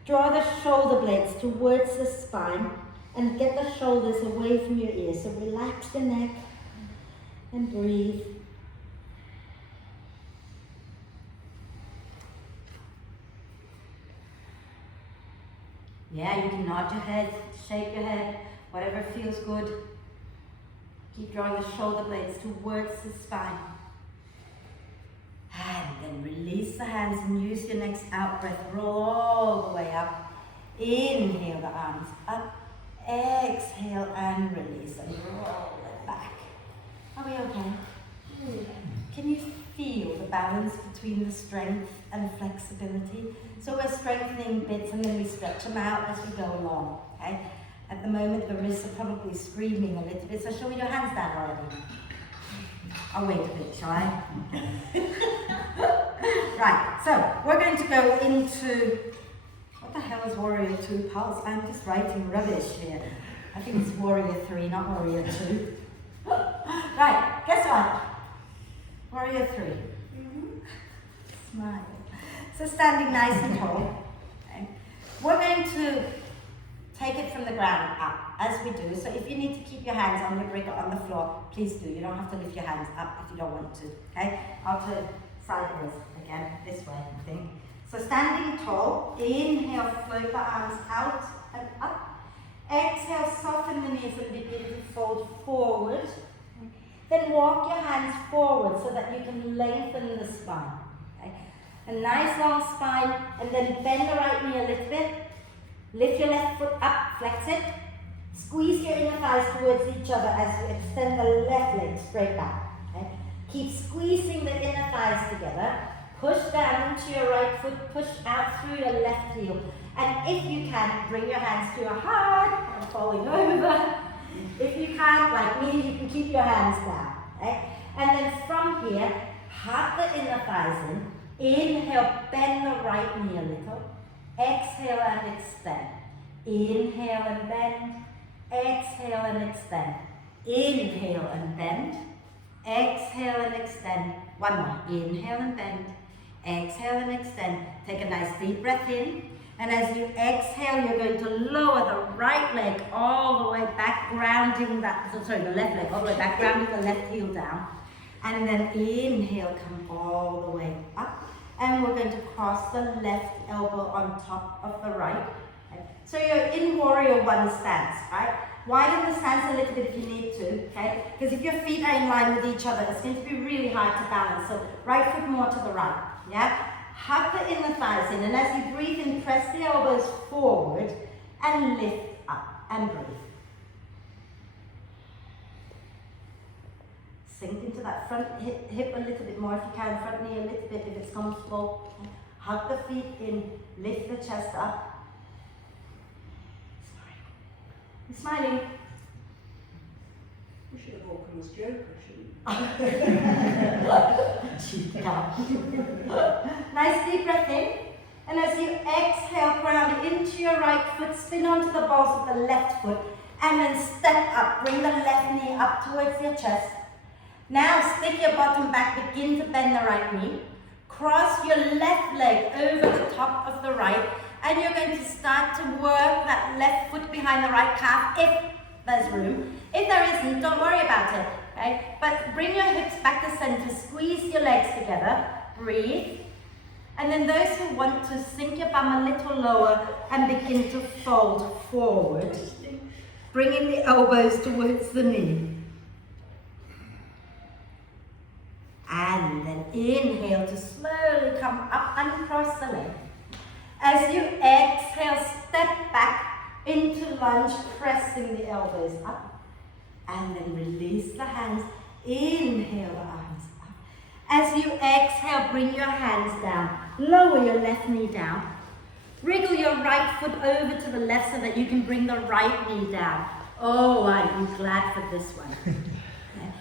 Draw the shoulder blades towards the spine and get the shoulders away from your ears. So relax the neck and breathe. Yeah, you can nod your head, shake your head, whatever feels good. Keep drawing the shoulder blades towards the spine. And then release the hands and use your next out breath. Roll all the way up. Inhale the arms up. Exhale and release and roll it back. Are we okay? Can you feel the balance between the strength and flexibility? So we're strengthening bits and then we stretch them out as we go along. Okay? At the moment the wrists are probably screaming a little bit, so show me your hands down already. I'll wait a bit, shall I? Right, so we're going to go into, what the hell is Warrior 2 Pulse? I'm just writing rubbish here. I think it's Warrior 3, not Warrior 2. Right, guess what? Warrior 3. Smile. So standing nice and tall. Okay. We're going to take it from the ground up as we do. So if you need to keep your hands on the brick or on the floor, please do. You don't have to lift your hands up if you don't want to. Okay? I'll turn sideways again, this way, I think. So standing tall, inhale, float the arms out and up. Exhale, soften the knees and begin to fold forward. Then walk your hands forward so that you can lengthen the spine. Okay? A nice long spine, and then bend the right knee a little bit. Lift your left foot up, flex it. Squeeze your inner thighs towards each other as you extend the left leg straight back. Okay? Keep squeezing the inner thighs together. Push down into your right foot, push out through your left heel. And if you can, bring your hands to your heart. I'm falling over. If you can't, like me, you can keep your hands down. Okay? And then from here, hug the inner thighs in. Inhale, bend the right knee a little. Exhale and extend. Inhale and bend. Exhale and extend. Inhale and bend. Exhale and extend. One more. Inhale and bend. Exhale and extend. Take a nice deep breath in. And as you exhale, you're going to lower the right leg all the way back, grounding that, the left leg all the way back, grounding the left heel down. And then inhale, come all the way up. And we're going to cross the left elbow on top of the right. Okay. So you're in Warrior 1 stance, right? Widen the stance a little bit if you need to, okay? Because if your feet are in line with each other, it's going to be really hard to balance. So right foot more to the right, yeah? Hug the inner thighs in, and as you breathe in, press the elbows forward and lift up and breathe. Sink into that front hip a little bit more if you can, front knee a little bit if it's comfortable. Hug the feet in, lift the chest up. You're smiling. We should have all come as Joker, shouldn't Nice deep breath in. And as you exhale, ground into your right foot, spin onto the balls of the left foot, and then step up. Bring the left knee up towards your chest. Now stick your bottom back, begin to bend the right knee. Cross your left leg over the top of the right, and you're going to start to work that left foot behind the right calf if there's room. If there isn't, don't worry about it. Okay? But bring your hips back to center, squeeze your legs together, breathe. And then those who want to sink your bum a little lower and begin to fold forward, bringing the elbows towards the knee. And then inhale to slowly come up and across the leg. As you exhale, step back into lunge, pressing the elbows up. And then release the hands. Inhale the arms up. As you exhale, bring your hands down. Lower your left knee down. Wriggle your right foot over to the left so that you can bring the right knee down. Oh, I'm glad for this one. Okay.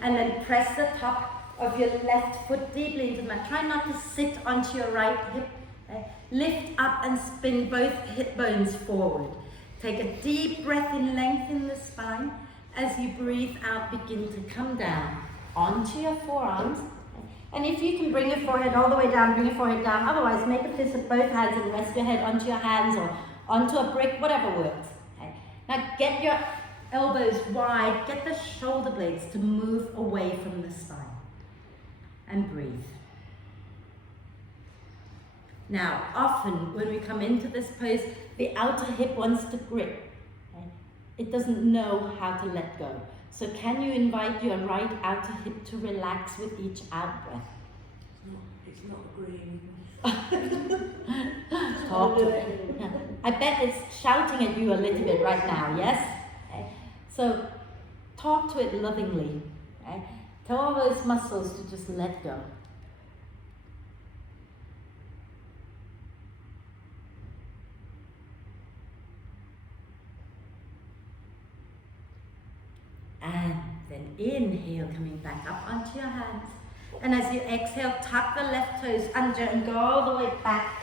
And then press the top of your left foot deeply into the mat. Try not to sit onto your right hip. Okay. Lift up and spin both hip bones forward. Take a deep breath in, lengthen the spine. As you breathe out, begin to come down onto your forearms. And if you can bring your forehead all the way down, bring your forehead down. Otherwise, make a fist with both hands and rest your head onto your hands or onto a brick, whatever works. Okay. Now get your elbows wide, get the shoulder blades to move away from the spine. And breathe. Now, often when we come into this pose, the outer hip wants to grip. Okay? It doesn't know how to let go. So can you invite your right outer hip to relax with each out breath? It's not agreeing. Talk to it. Yeah. I bet it's shouting at you a little bit right now, yes? Okay. So talk to it lovingly. Okay? Tell all those muscles to just let go. And then inhale, coming back up onto your hands. And as you exhale, tuck the left toes under and go all the way back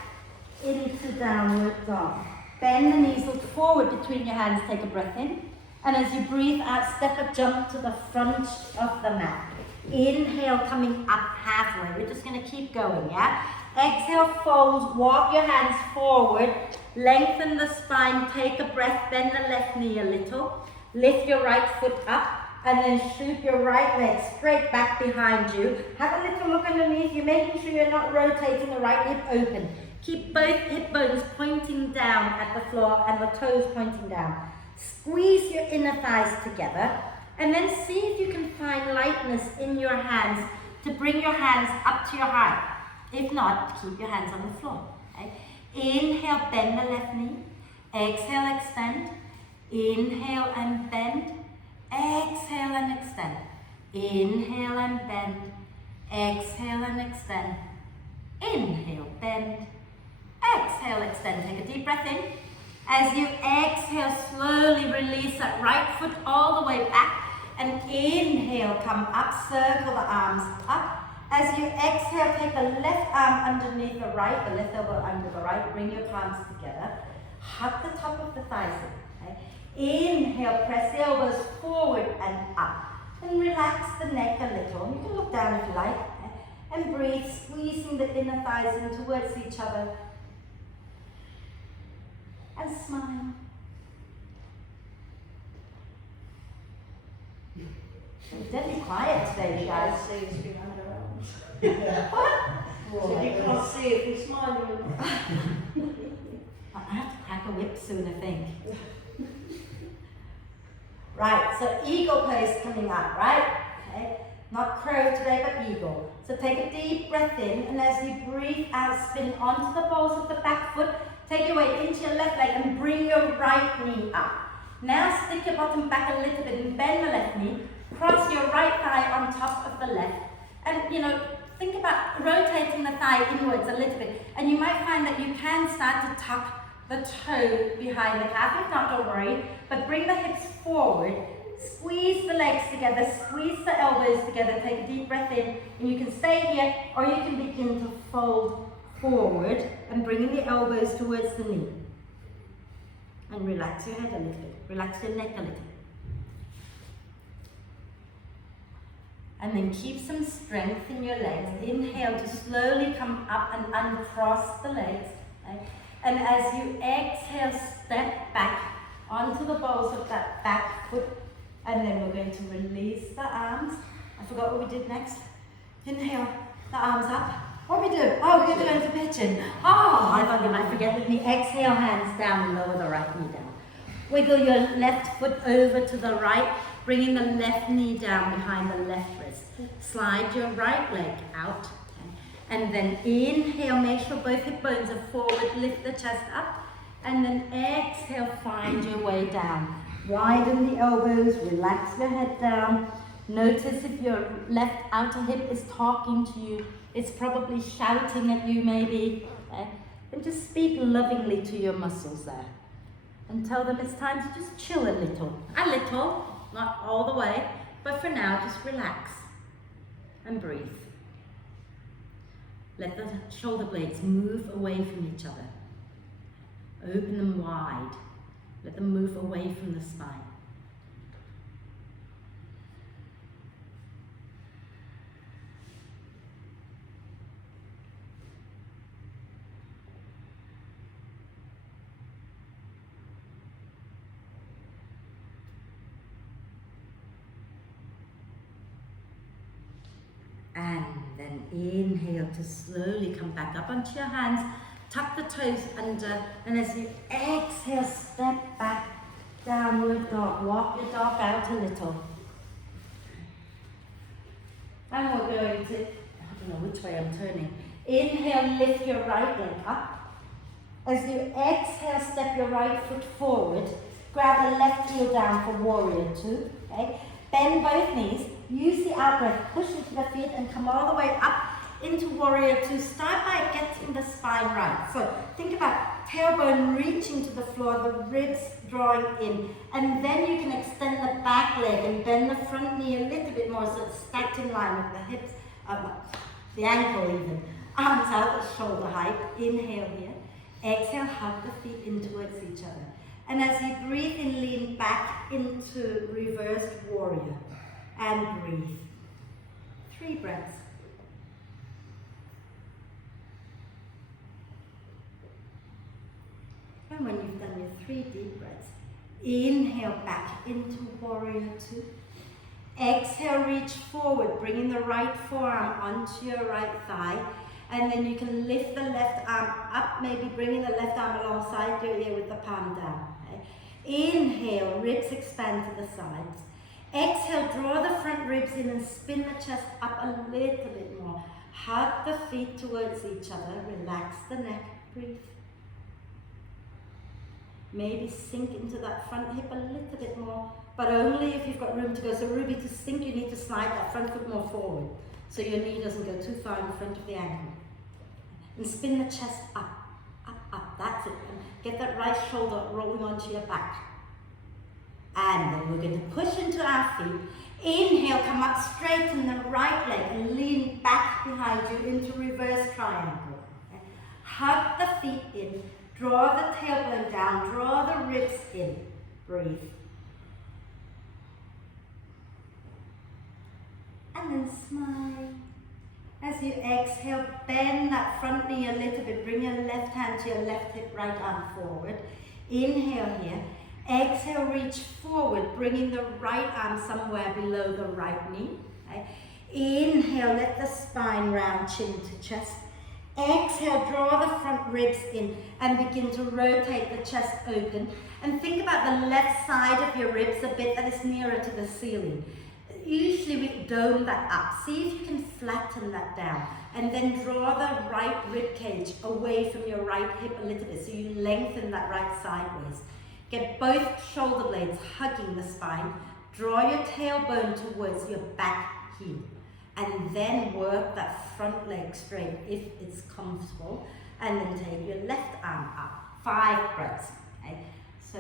into downward dog. Bend the knees, look forward between your hands, take a breath in. And as you breathe out, step a jump to the front of the mat. Inhale, coming up halfway. We're just going to keep going, yeah? Exhale, fold, walk your hands forward, lengthen the spine, take a breath, bend the left knee a little, lift your right foot up, and then shoot your right leg straight back behind you. Have a little look underneath you, making sure you're not rotating the right hip open. Keep both hip bones pointing down at the floor and the toes pointing down. Squeeze your inner thighs together, and then see if you can find lightness in your hands to bring your hands up to your heart. If not, keep your hands on the floor. Okay? Inhale, bend the left knee. Exhale, extend. Inhale and bend. Exhale and extend. Inhale and bend. Exhale and extend. Inhale, bend. Exhale, extend. Take a deep breath in. As you exhale, slowly release that right foot all the way back. And inhale, come up, circle the arms up. As you exhale, take the left arm underneath the right, the left elbow under the right. Bring your palms together. Hug the top of the thighs in. Okay? Inhale, press the elbows forward and up. And relax the neck a little. You can look down if you like. Okay? And breathe, squeezing the inner thighs in towards each other. And smile. It's deadly quiet today, you guys. See us behind our arms. So you can't see if we're smiling. I have to crack a whip soon, I think. Right, so eagle pose coming up, right? Okay. Not crow today, but eagle. So take a deep breath in, and as you breathe out, spin onto the balls of the back foot. Take your weight into your left leg and bring your right knee up. Now stick your bottom back a little bit and bend the left knee. Cross your right thigh on top of the left. And, think about rotating the thigh inwards a little bit. And you might find that you can start to tuck the toe behind the calf. If not, don't worry. But bring the hips forward. Squeeze the legs together. Squeeze the elbows together. Take a deep breath in. And you can stay here, or you can begin to fold forward and bringing the elbows towards the knee. And relax your head a little bit. Relax your neck a little bit. And then keep some strength in your legs. Inhale to slowly come up and uncross the legs. Okay? And as you exhale, step back onto the balls of that back foot. And then we're going to release the arms. I forgot what we did next. Inhale, the arms up. What we do? Oh, we're going to pigeon. Oh, I thought you might forget with me. Exhale, hands down, lower the right knee down. Wiggle your left foot over to the right, bringing the left knee down behind the left wrist. Slide your right leg out. Okay. And then inhale, make sure both hip bones are forward, lift the chest up. And then exhale, find your way down. Widen the elbows, relax your head down. Notice if your left outer hip is talking to you. It's probably shouting at you maybe. Okay? And just speak lovingly to your muscles there. And tell them it's time to just chill a little. A little, not all the way, but for now just relax and breathe. Let the shoulder blades move away from each other. Open them wide. Let them move away from the spine. And then inhale to slowly come back up onto your hands. Tuck the toes under, and as you exhale, step back, downward dog. Walk your dog out a little. And we're going to, I don't know which way I'm turning. Inhale, lift your right leg up. As you exhale, step your right foot forward. Grab the left heel down for warrior two. Okay? Bend both knees. Use the out breath. Push into the feet and come all the way up into warrior two. Start by getting the spine right. So think about tailbone reaching to the floor, the ribs drawing in. And then you can extend the back leg and bend the front knee a little bit more so it's stacked in line with the hips, the ankle even. Arms out at shoulder height. Inhale here. Exhale, hug the feet in towards each other. And as you breathe in, lean back into reversed warrior. And breathe. 3 breaths. And when you've done your 3 deep breaths, inhale back into warrior two. Exhale, reach forward, bringing the right forearm onto your right thigh. And then you can lift the left arm up, maybe bringing the left arm alongside your ear with the palm down. Okay? Inhale, ribs expand to the sides. Exhale, draw the front ribs in and spin the chest up a little bit more. Hug the feet towards each other, relax the neck, breathe. Maybe sink into that front hip a little bit more, but only if you've got room to go. So Ruby, to sink, you need to slide that front foot more forward, so your knee doesn't go too far in front of the ankle. And spin the chest up, up, up, that's it. And get that right shoulder rolling onto your back. And then we're going to push into our feet. Inhale, come up, straighten the right leg and lean back behind you into reverse triangle. Okay? Hug the feet in, draw the tailbone down, draw the ribs in, breathe. And then smile. As you exhale, bend that front knee a little bit. Bring your left hand to your left hip, right arm forward. Inhale here. Exhale, reach forward, bringing the right arm somewhere below the right knee. Okay? Inhale, let the spine round, chin to chest. Exhale, draw the front ribs in and begin to rotate the chest open. And think about the left side of your ribs, a bit that is nearer to the ceiling. Usually we dome that up. See if you can flatten that down. And then draw the right rib cage away from your right hip a little bit so you lengthen that right sideways. Get both shoulder blades hugging the spine. Draw your tailbone towards your back heel. And then work that front leg straight if it's comfortable. And then take your left arm up. 5 breaths. Okay? So,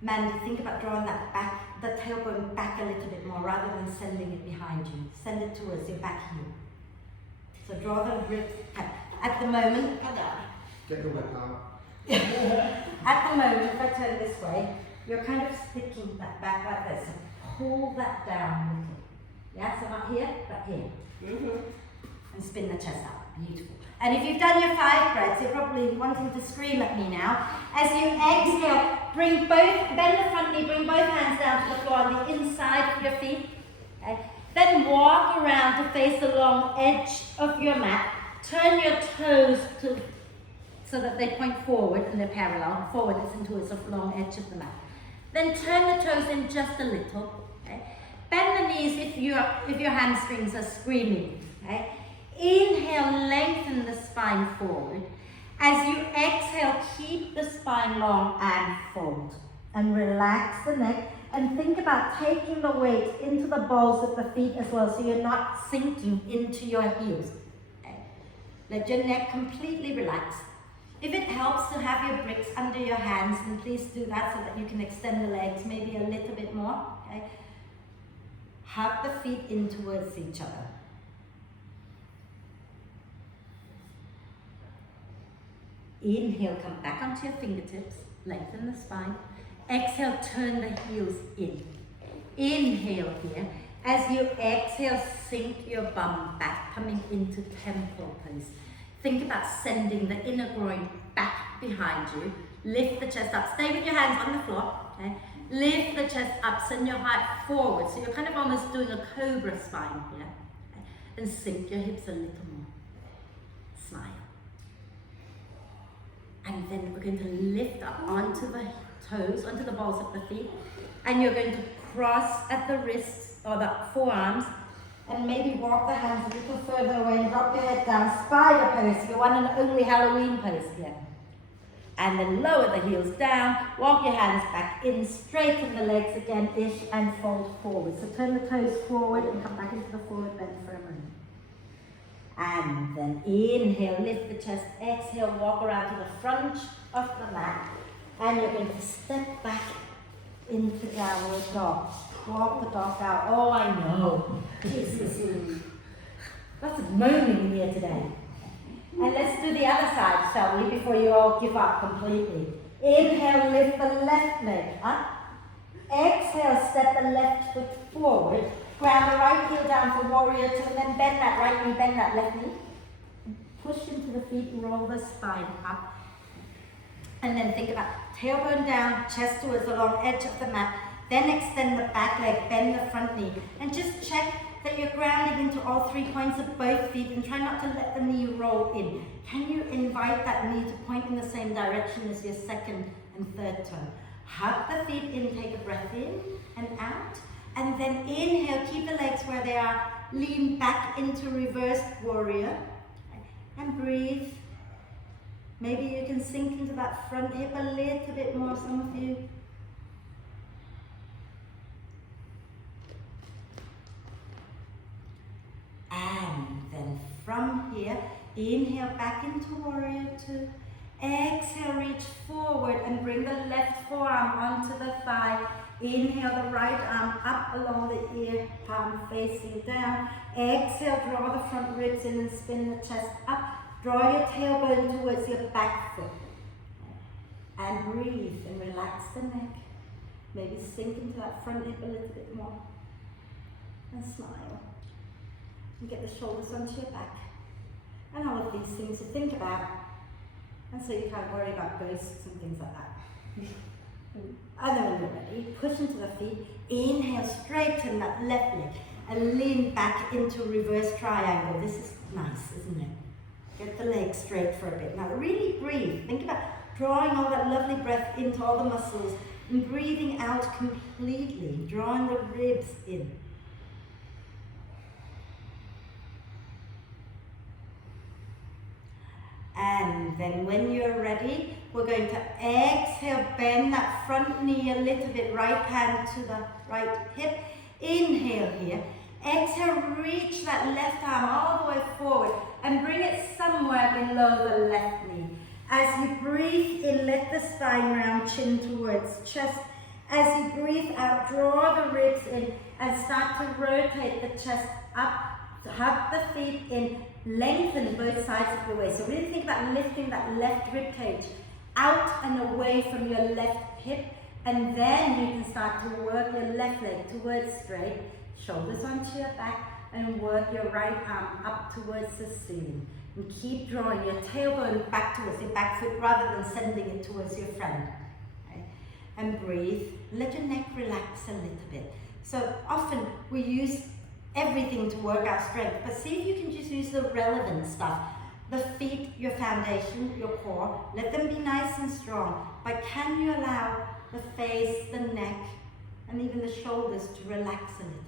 Mandy, think about drawing that back, the tailbone back a little bit more rather than sending it behind you. Send it towards your back heel. So draw the ribs back. At the moment, Get your wet arm. at the moment, if I turn this way, you're kind of sticking that back like this. So pull that down a little. Yeah, so not here, but here. And spin the chest out. Beautiful. And if you've done your 5 breaths, you're probably wanting to scream at me now. As you exhale, bend the front knee, bring both hands down to the floor on the inside of your feet. Okay? Then walk around to face the long edge of your mat. Turn your toes so that they point forward and they're parallel. Forward is into a long edge of the mat. Then turn the toes in just a little. Okay? Bend the knees if your hamstrings are screaming. Okay? Inhale, lengthen the spine forward. As you exhale, keep the spine long and fold. And relax the neck. And think about taking the weight into the balls of the feet as well, so you're not sinking into your heels. Okay. Let your neck completely relax. If it helps to have your bricks under your hands, then please do that so that you can extend the legs maybe a little bit more. Okay. Hug the feet in towards each other. Inhale, come back onto your fingertips, lengthen the spine. Exhale, turn the heels in. Inhale here. As you exhale, sink your bum back, coming into temple pose. Think about sending the inner groin back behind you. Lift the chest up. Stay with your hands on the floor. Okay? Lift the chest up, send your heart forward. So you're kind of almost doing a cobra spine here. Okay? And sink your hips a little more. Smile. And then we're going to lift up onto the toes, onto the balls of the feet. And you're going to cross at the wrists or the forearms and maybe walk the hands a little further away and drop your head down. Spider pose, your one and only Halloween pose here. And then lower the heels down, walk your hands back in, straighten the legs again-ish and fold forward. So turn the toes forward and come back into the forward bend for a moment. And then inhale, lift the chest, exhale, walk around to the front of the mat. And you're going to step back into downward dog. Walk the dog out. Oh, I know. Jesus. Lots of moaning here today. And let's do the other side, shall we, before you all give up completely. Inhale, lift the left leg up. Exhale, step the left foot forward. Ground the right heel down for warrior two, and then bend that right knee, bend that left knee. Push into the feet, roll the spine up. And then think about tailbone down, chest towards the long edge of the mat. Then extend the back leg, bend the front knee. And just check that you're grounding into all 3 points of both feet and try not to let the knee roll in. Can you invite that knee to point in the same direction as your second and third toe? Hug the feet in, take a breath in and out. And then inhale, keep the legs where they are. Lean back into reversed warrior. And breathe. Maybe you can sink into that front hip a little bit more, some of you. And then from here, inhale back into warrior two. Exhale, reach forward and bring the left forearm onto the thigh. Inhale the right arm up along the ear, palm facing down. Exhale, draw the front ribs in and spin the chest up. Draw your tailbone towards your back foot. And breathe and relax the neck. Maybe sink into that front hip a little bit more. And smile. And get the shoulders onto your back. And all of these things to think about. And so you can't worry about ghosts and things like that. And then when you're ready, push into the feet. Inhale, straighten that left leg. And lean back into reverse triangle. This is nice, isn't it? Get the legs straight for a bit. Now really breathe. Think about drawing all that lovely breath into all the muscles and breathing out completely, drawing the ribs in. And then when you're ready, we're going to exhale, bend that front knee a little bit, right hand to the right hip. Inhale here. Exhale, reach that left arm all the way forward and bring it somewhere below the left knee. As you breathe in, let the spine round, chin towards chest. As you breathe out, draw the ribs in and start to rotate the chest up. Hug the feet in, lengthen both sides of your waist. So really think about lifting that left rib cage out and away from your left hip, and then you can start to work your left leg towards straight, shoulders onto your back, and work your right arm up towards the ceiling. And keep drawing your tailbone back towards your back foot rather than sending it towards your front. Okay? And breathe. Let your neck relax a little bit. So often we use everything to work our strength, but see if you can just use the relevant stuff. The feet, your foundation, your core, let them be nice and strong, but can you allow the face, the neck, and even the shoulders to relax a little bit?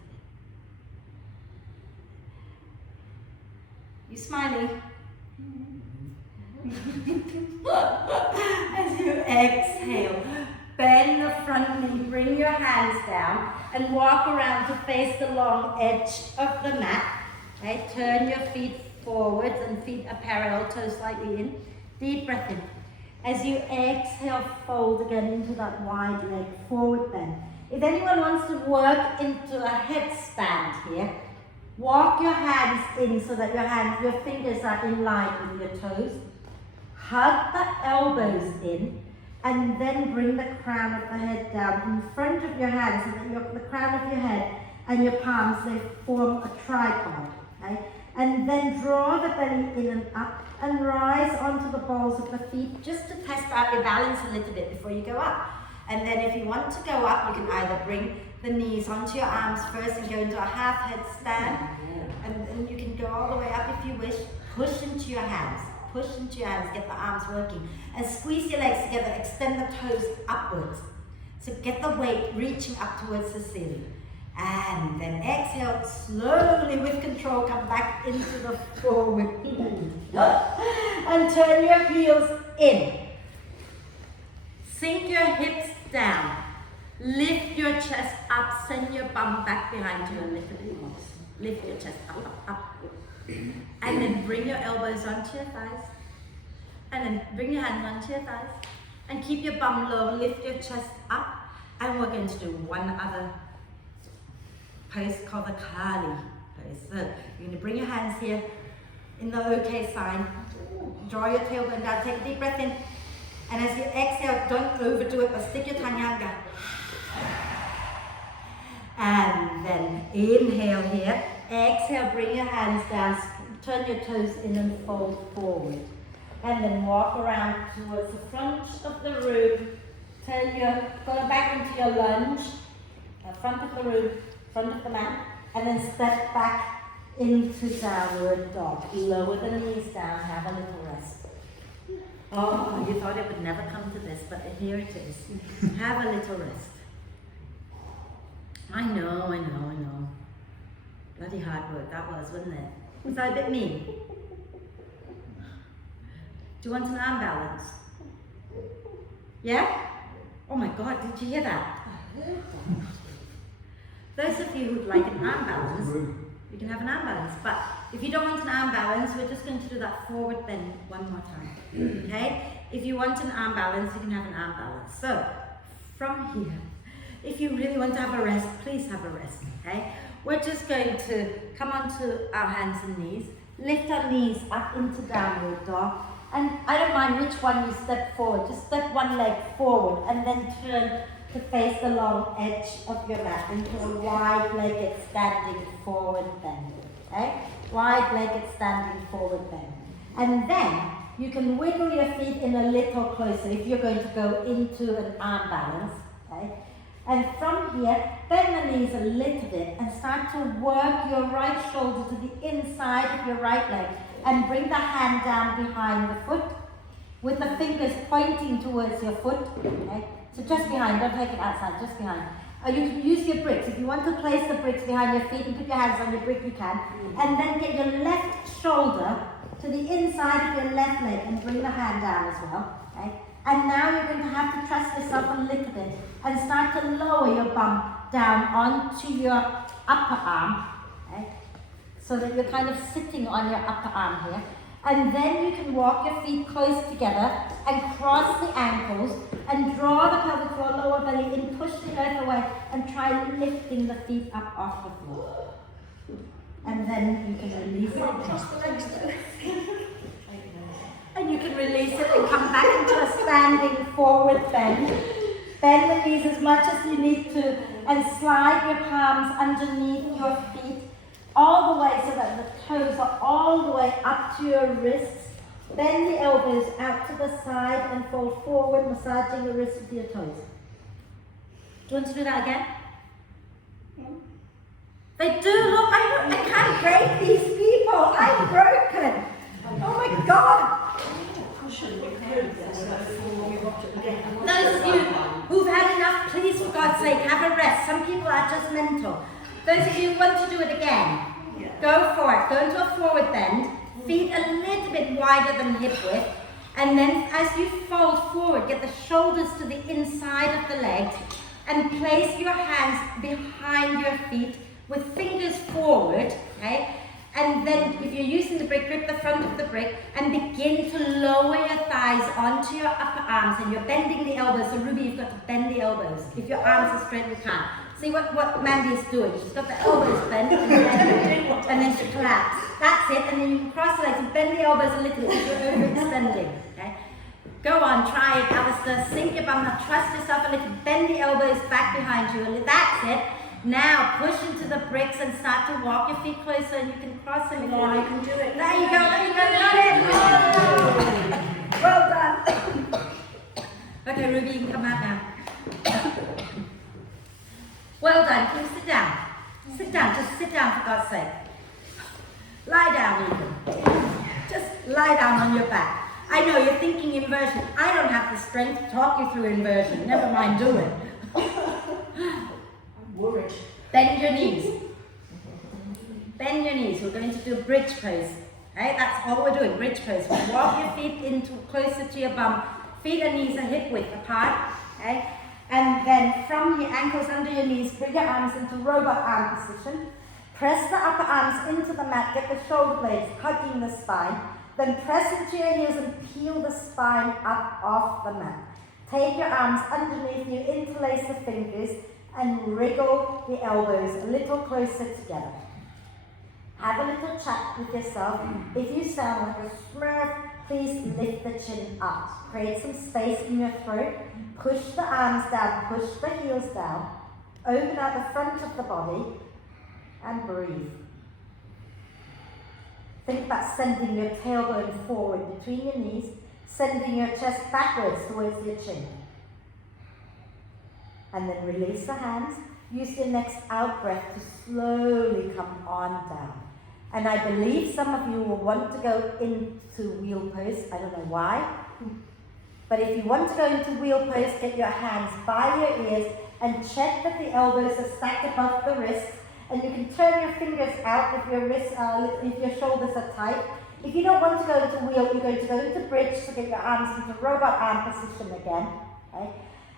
You smiling? As you exhale, bend the front knee, bring your hands down, and walk around to face the long edge of the mat. Okay? Turn your feet forwards and feet are parallel, toes slightly in. Deep breath in. As you exhale, fold again into that wide leg, forward bend. If anyone wants to work into a headstand here, walk your hands in so that your fingers are in line with your toes. Hug the elbows in. And then bring the crown of the head down in front of your hands, so that the crown of your head and your palms, they form a tripod. Okay? And then draw the belly in and up and rise onto the balls of the feet just to test out your balance a little bit before you go up. And then if you want to go up, you can either bring the knees onto your arms first and go into a half headstand. And you can go all the way up if you wish. Push into your hands. push into your hands, get the arms working, and squeeze your legs together, extend the toes upwards. So get the weight reaching up towards the ceiling. And then exhale, slowly with control, come back into the forward fold. And turn your heels in. Sink your hips down. Lift your chest up, send your bum back behind you and lift it up. Lift your chest up, up, up. And then bring your elbows onto your thighs. And then bring your hands onto your thighs. And keep your bum low, lift your chest up. And we're going to do one other pose called the Kali pose. So you're going to bring your hands here in the OK sign. Draw your tailbone down, take a deep breath in. And as you exhale, don't overdo it, but stick your tongue out and go. And then inhale here. Exhale, bring your hands down, turn your toes in and fold forward. And then walk around towards the front of the room. Go back into your lunge, front of the room, front of the mat, and then step back into downward dog. Lower the knees down, have a little rest. Oh, you thought it would never come to this, but here it is. Have a little rest. I know. Bloody hard work that was, wasn't it? Was that a bit mean? Do you want an arm balance? Yeah? Oh my God, did you hear that? Those of you who'd like an arm balance, you can have an arm balance. But if you don't want an arm balance, we're just going to do that forward bend one more time. Okay? If you want an arm balance, you can have an arm balance. So, from here, if you really want to have a rest, please have a rest. Okay? We're just going to come onto our hands and knees, lift our knees up into downward dog. And I don't mind which one you step forward. Just step one leg forward and then turn to face the long edge of your mat into a wide-legged standing forward bend. Okay? Wide-legged standing forward bend. And then you can wiggle your feet in a little closer if you're going to go into an arm balance. Okay? And from here, bend the knees a little bit and start to work your right shoulder to the inside of your right leg. And bring the hand down behind the foot with the fingers pointing towards your foot. Okay? So just behind, don't take it outside, just behind. You can use your bricks. If you want to place the bricks behind your feet and put your hands on your brick, you can. And then get your left shoulder to the inside of your left leg and bring the hand down as well. Okay? And now you're going to have to trust yourself a little bit and start to lower your bum down onto your upper arm. Okay? So that you're kind of sitting on your upper arm here. And then you can walk your feet close together and cross the ankles and draw the pelvic floor, lower belly in, push the earth away and try lifting the feet up off the floor. And then you can release it. Cross the legs And you can release it and come back into a standing forward bend. Bend the knees as much as you need to and slide your palms underneath your feet. All the way so that the toes are all the way up to your wrists. Bend the elbows out to the side and fold forward, massaging the wrists with your toes. Do you want to do that again? They do look, I can't break these people. I'm broken. Oh my God. Those of you who've had enough, please for God's sake, have a rest. Some people are just mental. Those of you who want to do it again, go for it. Go into a forward bend, feet a little bit wider than hip width, and then as you fold forward, get the shoulders to the inside of the legs, and place your hands behind your feet with fingers forward, okay? And then if you're using the brick, grip the front of the brick and begin to lower your thighs onto your upper arms, and you're bending the elbows. So Ruby, you've got to bend the elbows. If your arms are straight, you can't. See what Mandy is doing. She's got the elbows bent and then she collapses. That's it. And then you can cross the legs and bend the elbows a little bit. You're overextending. Okay? Go on, try it, Alistair. Sink your bum. Now trust yourself a little. Bend the elbows back behind you. That's it. Now push into the bricks and start to walk your feet closer, and you can cross them. Oh, I can do it. There you go. There you go. Got it. Well done. Okay, Ruby, you can come out now. Well done. Can you sit down? Sit down. Just sit down for God's sake. Lie down, even. Just lie down on your back. I know you're thinking inversion. I don't have the strength to talk you through inversion. Never mind do it. I'm worried. Bend your knees. Bend your knees. We're going to do bridge pose. Right? That's all we're doing, bridge pose. Walk your feet into closer to your bum. Feet and knees are hip width apart. Okay? And then from your ankles under your knees, bring your arms into robot arm position. Press the upper arms into the mat, get the shoulder blades hugging the spine. Then press into your heels and peel the spine up off the mat. Take your arms underneath you, interlace the fingers, and wriggle the elbows a little closer together. Have a little chat with yourself. If you sound like a smurf, please lift the chin up. Create some space in your throat. Push the arms down, push the heels down. Open out the front of the body and breathe. Think about sending your tailbone forward between your knees, sending your chest backwards towards your chin. And then release the hands. Use your next out breath to slowly come on down. And I believe some of you will want to go into wheel pose. I don't know why. But if you want to go into wheel pose, get your hands by your ears and check that the elbows are stacked above the wrists. And you can turn your fingers out if your wrists are, if your shoulders are tight. If you don't want to go into wheel, you're going to go into bridge, so get your arms into robot arm position again. Okay?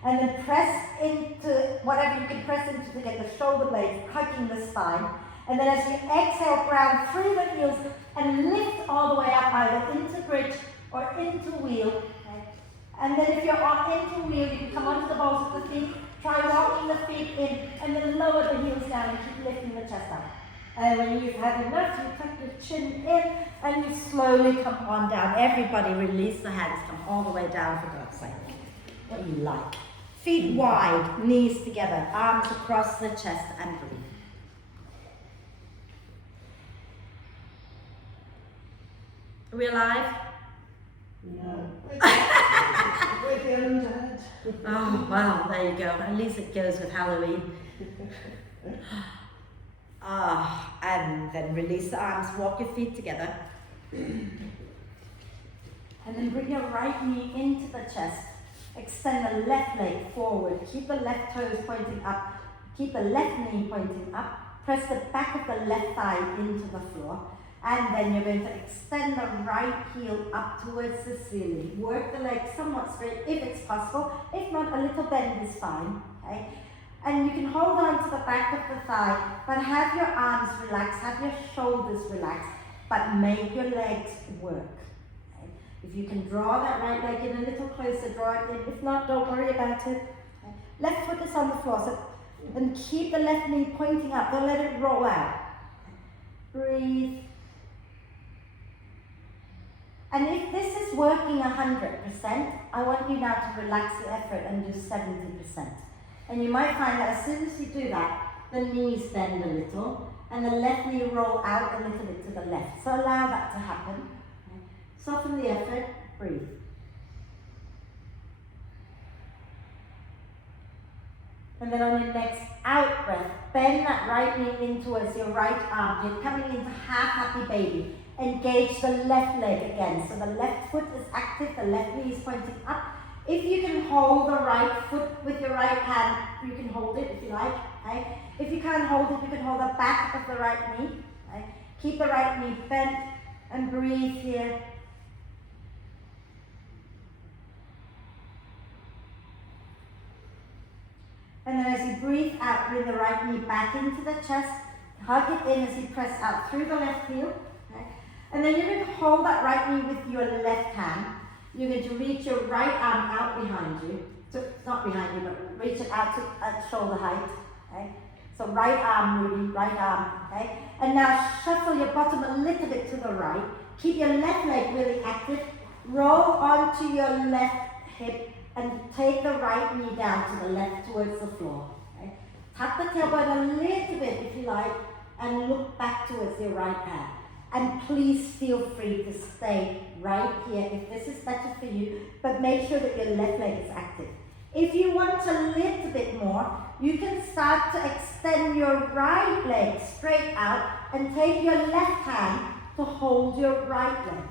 And then press into whatever you can press into to get the shoulder blades hugging the spine. And then as you exhale, ground through the heels and lift all the way up, either into bridge or into wheel. Okay? And then if you're into wheel, you can come onto the balls of the feet. Try walking the feet in and then lower the heels down and keep lifting the chest up. And when you've had enough, you tuck your chin in and you slowly come on down. Everybody release the hands, come all the way down for God's sake. What you like. Feet wide, knees together, arms across the chest and breathe. Are we alive? No. We're feeling dead. Oh, wow, there you go. At least it goes with Halloween. And then release the arms, walk your feet together. And then bring your right knee into the chest. Extend the left leg forward. Keep the left toes pointing up. Keep the left knee pointing up. Press the back of the left thigh into the floor. And then you're going to extend the right heel up towards the ceiling. Work the legs somewhat straight if it's possible. If not, a little bend is fine. Okay? And you can hold on to the back of the thigh, but have your arms relaxed, have your shoulders relaxed, but make your legs work. Okay? If you can draw that right leg in a little closer, draw it in. If not, don't worry about it. Okay? Left foot is on the floor, so, and keep the left knee pointing up. Don't let it roll out. Breathe. And if this is working 100%, I want you now to relax the effort and do 70%. And you might find that as soon as you do that, the knees bend a little, and the left knee roll out a little bit to the left. So allow that to happen. Okay. Soften the effort, breathe. And then on your next out breath, bend that right knee in towards your right armpit, coming into half happy baby. Engage the left leg again. So the left foot is active, the left knee is pointing up. If you can hold the right foot with your right hand, you can hold it if you like. Okay? If you can't hold it, you can hold the back of the right knee. Okay? Keep the right knee bent and breathe here. And then as you breathe out, bring the right knee back into the chest. Hug it in as you press out through the left heel. Okay? And then you're going to hold that right knee with your left hand. You're going to reach your right arm out behind you. So not behind you, but reach it out to at shoulder height. Okay? So right arm moving, right arm. Okay? And now shuffle your bottom a little bit to the right. Keep your left leg really active. Roll onto your left hip and take the right knee down to the left towards the floor. Okay? Tap the tailbone a little bit if you like and look back towards your right hand. And please feel free to stay right here if this is better for you, but make sure that your left leg is active. If you want a little bit more, you can start to extend your right leg straight out and take your left hand to hold your right leg.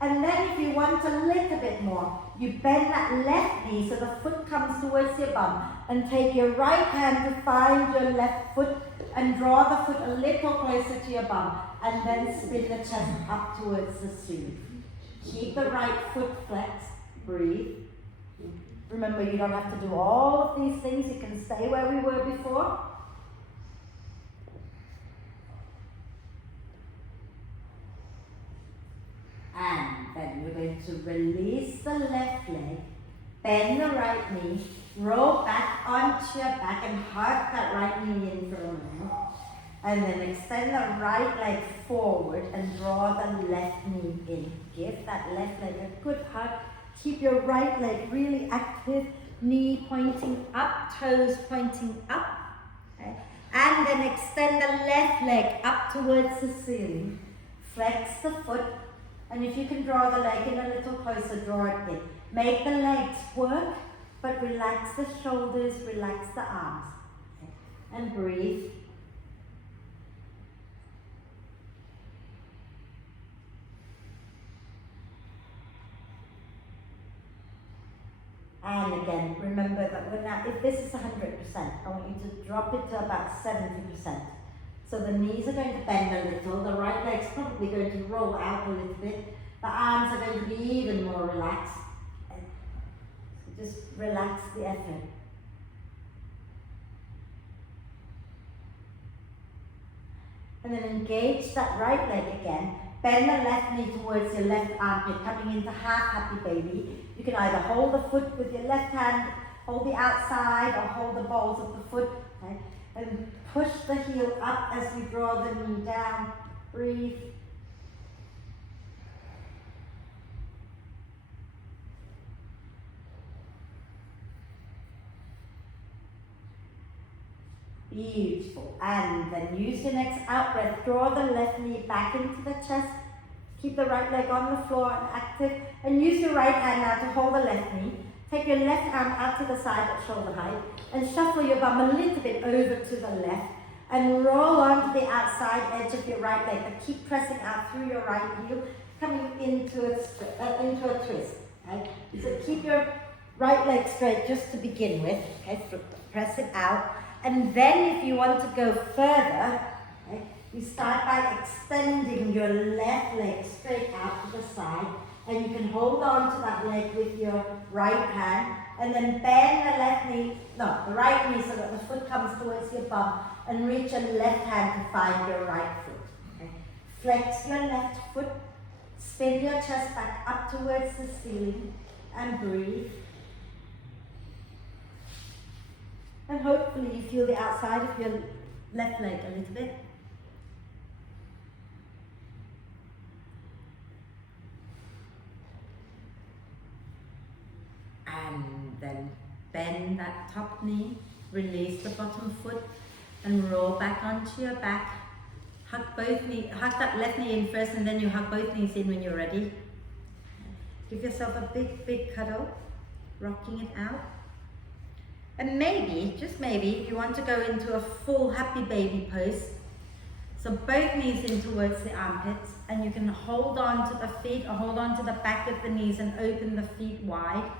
And then if you want a little bit more, you bend that left knee so the foot comes towards your bum, and take your right hand to find your left foot and draw the foot a little closer to your bum, and then spin the chest up towards the ceiling. Keep the right foot flexed, breathe. Remember, you don't have to do all of these things, you can stay where we were before. And then we're going to release the left leg, bend the right knee, roll back onto your back and hug that right knee in for a moment. And then extend the right leg forward and draw the left knee in. Give that left leg a good hug. Keep your right leg really active, knee pointing up, toes pointing up. Okay? And then extend the left leg up towards the ceiling. Flex the foot. And if you can draw the leg in a little closer, draw it in. Make the legs work, but relax the shoulders, relax the arms. Okay. And breathe. And again, remember that if this is 100%, I want you to drop it to about 70%. So the knees are going to bend a little, the right leg's probably going to roll out a little bit, the arms are going to be even more relaxed. So just relax the effort. And then engage that right leg again. Bend the left knee towards your left armpit, coming into half happy baby. You can either hold the foot with your left hand, hold the outside, or hold the balls of the foot. Okay? And push the heel up as you draw the knee down. Breathe. Beautiful. And then use your next out breath. Draw the left knee back into the chest. Keep the right leg on the floor and active. And use your right hand now to hold the left knee. Take your left arm out to the side at shoulder height and shuffle your bum a little bit over to the left and roll onto the outside edge of your right leg, but keep pressing out through your right heel, coming into a twist. Okay? So keep your right leg straight just to begin with. Okay? Press it out. And then if you want to go further, okay, you start by extending your left leg straight out to the side. And you can hold on to that leg with your right hand and then bend the right knee so that the foot comes towards your bum and reach your left hand to find your right foot. Okay. Flex your left foot, spin your chest back up towards the ceiling and breathe. And hopefully you feel the outside of your left leg a little bit. And then bend that top knee, release the bottom foot, and roll back onto your back. Hug that left knee in first, and then you hug both knees in when you're ready. Give yourself a big, big cuddle, rocking it out. And maybe, just maybe, you want to go into a full happy baby pose. So both knees in towards the armpits, and you can hold on to the feet or hold on to the back of the knees and open the feet wide.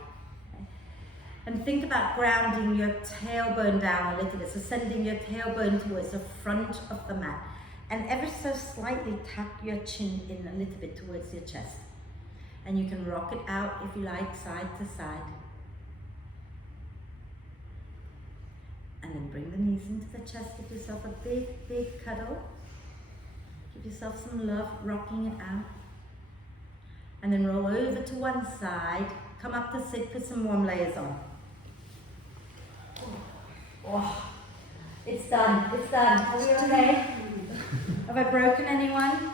And think about grounding your tailbone down a little bit, so sending your tailbone towards the front of the mat. And ever so slightly tuck your chin in a little bit towards your chest. And you can rock it out, if you like, side to side. And then bring the knees into the chest, give yourself a big, big cuddle. Give yourself some love, rocking it out. And then roll over to one side, come up to sit, put some warm layers on. Oh, it's done, it's done. Are we okay? Have I broken anyone?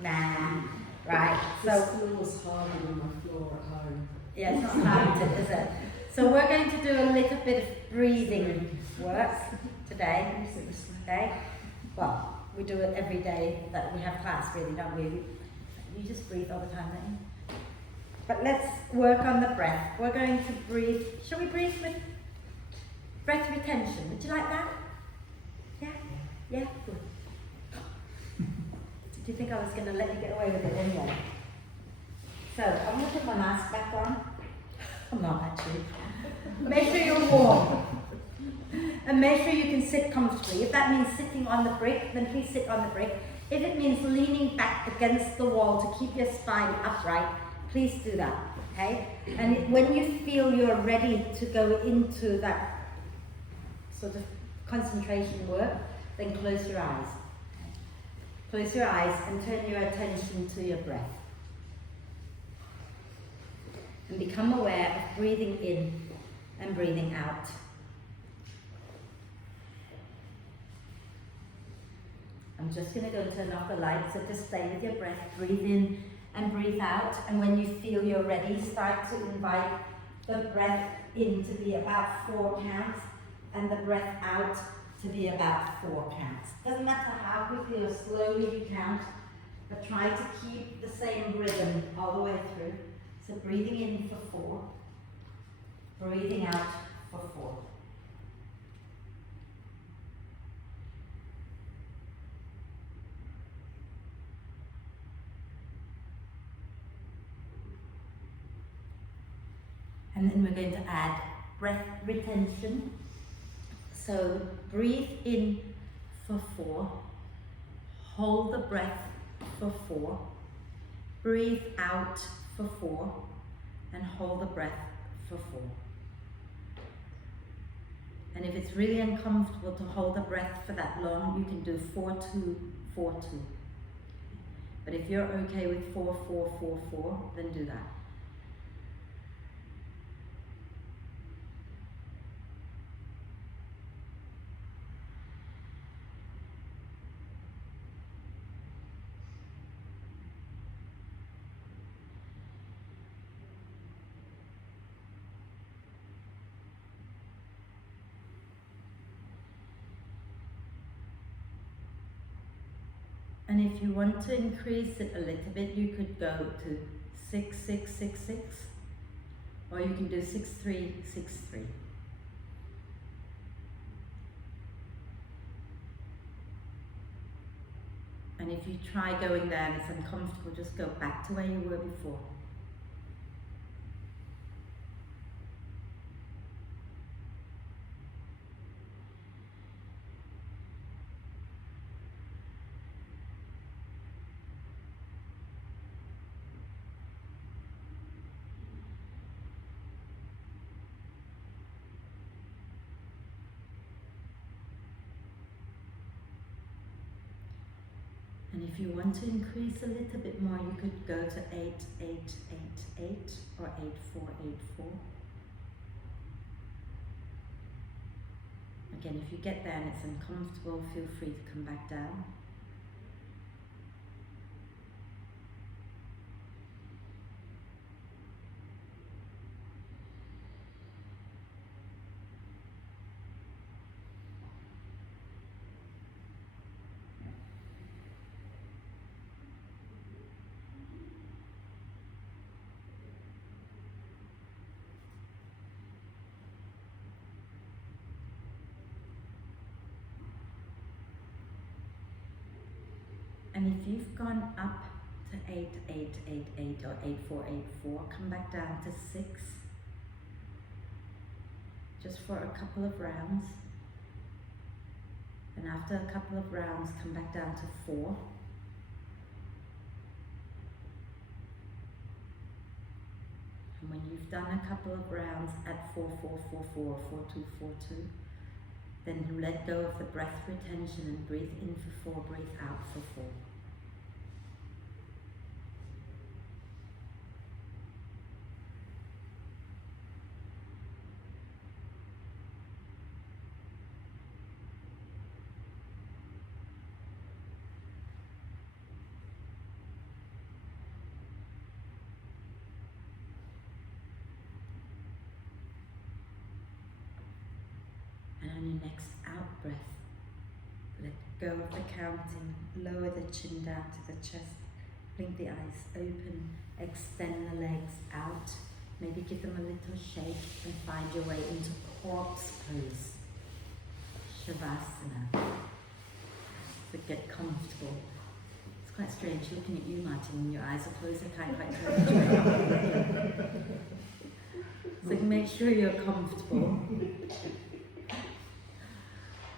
Nah. Right, so. This floor was harder than my floor at home. Yeah, it's not hard, is it? So we're going to do a little bit of breathing work today. Okay? Well, we do it every day that we have class, really, don't we? You just breathe all the time, don't you? But let's work on the breath. We're going to breathe. Shall we breathe with breath retention? Would you like that? Yeah? Yeah? Good. Did you think I was going to let you get away with it anyway? So I'm going to put my mask back on. I'm not actually. Make sure you're warm. And make sure you can sit comfortably. If that means sitting on the brick, then please sit on the brick. If it means leaning back against the wall to keep your spine upright, please do that, okay? And when you feel you're ready to go into that sort of concentration work, then close your eyes. Close your eyes and turn your attention to your breath. And become aware of breathing in and breathing out. I'm just going to go turn off the lights, so just stay with your breath, breathe in and breathe out, and when you feel you're ready, start to invite the breath in to be about 4 counts, and the breath out to be about 4 counts. Doesn't matter how quickly or slowly you count, but try to keep the same rhythm all the way through. So breathing in for 4, breathing out for 4. And then we're going to add breath retention. So breathe in for 4, hold the breath for 4, breathe out for 4, and hold the breath for 4. And if it's really uncomfortable to hold the breath for that long, you can do 4-2, 4-2. But if you're okay with 4-4-4-4, then do that. And if you want to increase it a little bit, you could go to 6-6-6-6, or you can do 6-3-6-3. And if you try going there and it's uncomfortable, just go back to where you were before. And if you want to increase a little bit more, you could go to 8-8-8-8 or 8-4-8-4. Again, if you get there and it's uncomfortable, feel free to come back down. And if you've gone up to 8-8-8-8 or 8-4-8-4, come back down to 6, just for a couple of rounds. And after a couple of rounds, come back down to 4. And when you've done a couple of rounds at 4-4-4-4 or 4-2-4-2, then let go of the breath retention and breathe in for 4, breathe out for 4. And on your next out breath, let go of the counting, lower the chin down to the chest, blink the eyes open, extend the legs out, maybe give them a little shake and find your way into corpse pose, Shavasana. So get comfortable. It's quite strange looking at you, Martin, and your eyes are closed. I can't quite tell which way. So make sure you're comfortable.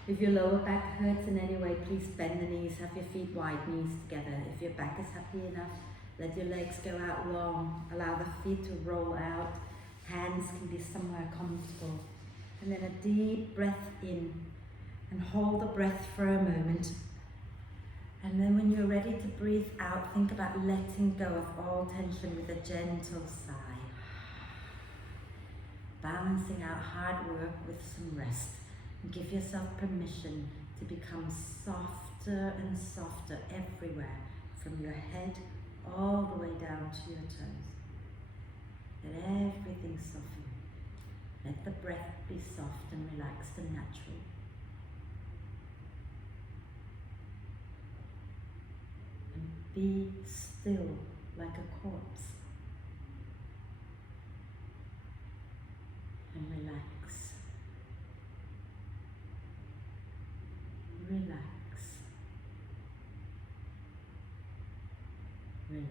If your lower back hurts in any way, please bend the knees, have your feet wide, knees together. If your back is happy enough, let your legs go out long, allow the feet to roll out, hands can be somewhere comfortable. And then a deep breath in, and hold the breath for a moment. And then when you're ready to breathe out, think about letting go of all tension with a gentle sigh. Balancing out hard work with some rest. And give yourself permission to become softer and softer everywhere, from your head all the way down to your toes. Let everything soften. Let the breath be soft and relaxed and natural. And be still like a corpse. And relax. Relax. Relax.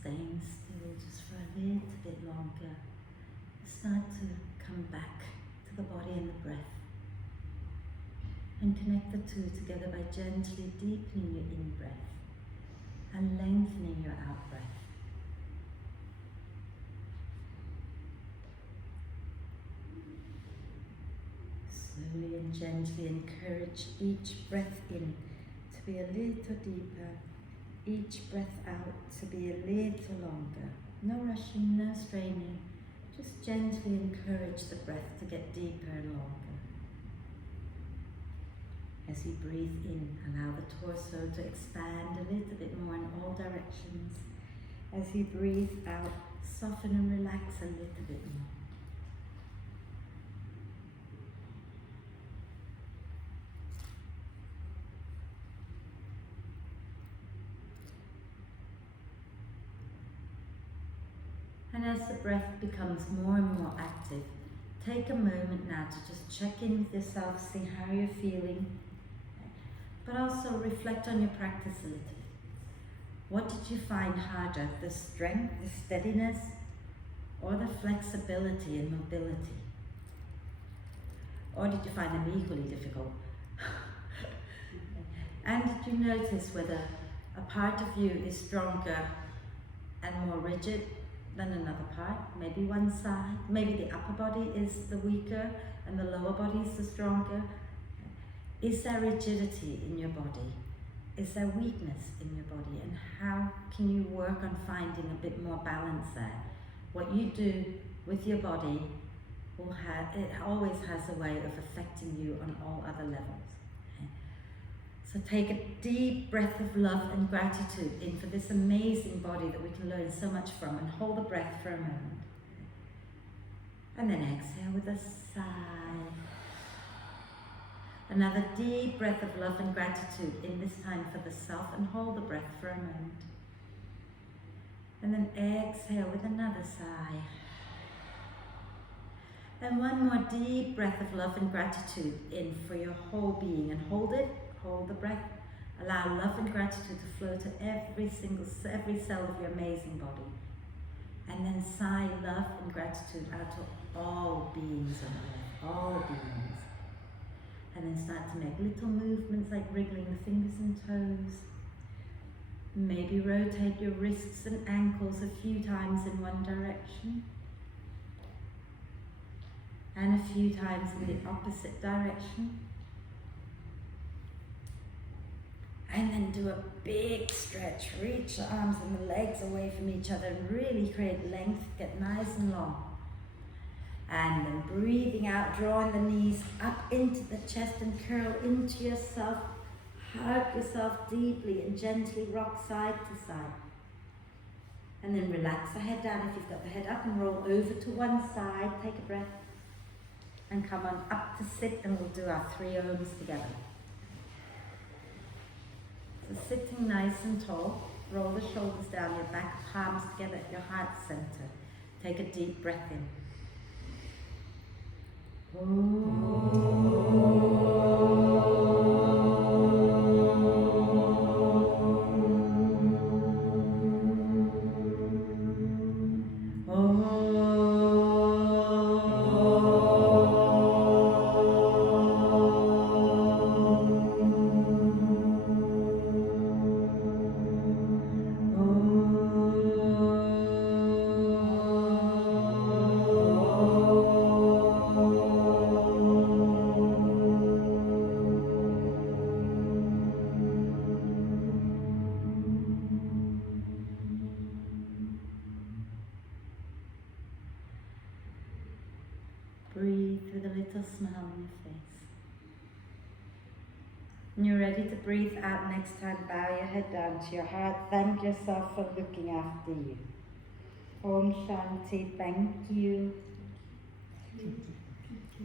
Staying still just for a little bit longer. Start to come back to the body and the breath. And connect the two together by gently deepening your in-breath and lengthening your out-breath. Slowly and gently encourage each breath in to be a little deeper, each breath out to be a little longer. No rushing, no straining, just gently encourage the breath to get deeper and longer. As you breathe in, allow the torso to expand a little bit more in all directions. As you breathe out, soften and relax a little bit more. And as the breath becomes more and more active, take a moment now to just check in with yourself, see how you're feeling, but also reflect on your practice a little bit. What did you find harder, the strength, the steadiness, or the flexibility and mobility? Or did you find them equally difficult? And did you notice whether a part of you is stronger and more rigid than another part? Maybe one side, maybe the upper body is the weaker and the lower body is the stronger. Is there rigidity in your body? Is there weakness in your body? And how can you work on finding a bit more balance there? what you do with your body it always has a way of affecting you on all other levels. Okay? So take a deep breath of love and gratitude in for this amazing body that we can learn so much from, and hold the breath for a moment. And then exhale with a sigh. Another deep breath of love and gratitude in, this time for the self, and hold the breath for a moment. And then exhale with another sigh. And one more deep breath of love and gratitude in for your whole being, and hold it, hold the breath. Allow love and gratitude to flow to every cell of your amazing body. And then sigh love and gratitude out to all beings on earth, all beings. And then start to make little movements like wriggling the fingers and toes. Maybe rotate your wrists and ankles a few times in one direction, and a few times in the opposite direction. And then do a big stretch. Reach the arms and the legs away from each other and really create length, get nice and long. And then breathing out, drawing the knees up into the chest and curl into yourself. Hug yourself deeply and gently rock side to side. And then relax the head down if you've got the head up, and roll over to one side. Take a breath. And come on up to sit, and we'll do our 3 ohms together. So sitting nice and tall, roll the shoulders down, your back palms together at your heart center. Take a deep breath in. Breathe with a little smile on your face. When you're ready to breathe out next time, bow your head down to your heart. Thank yourself for looking after you. Om Shanti, thank you.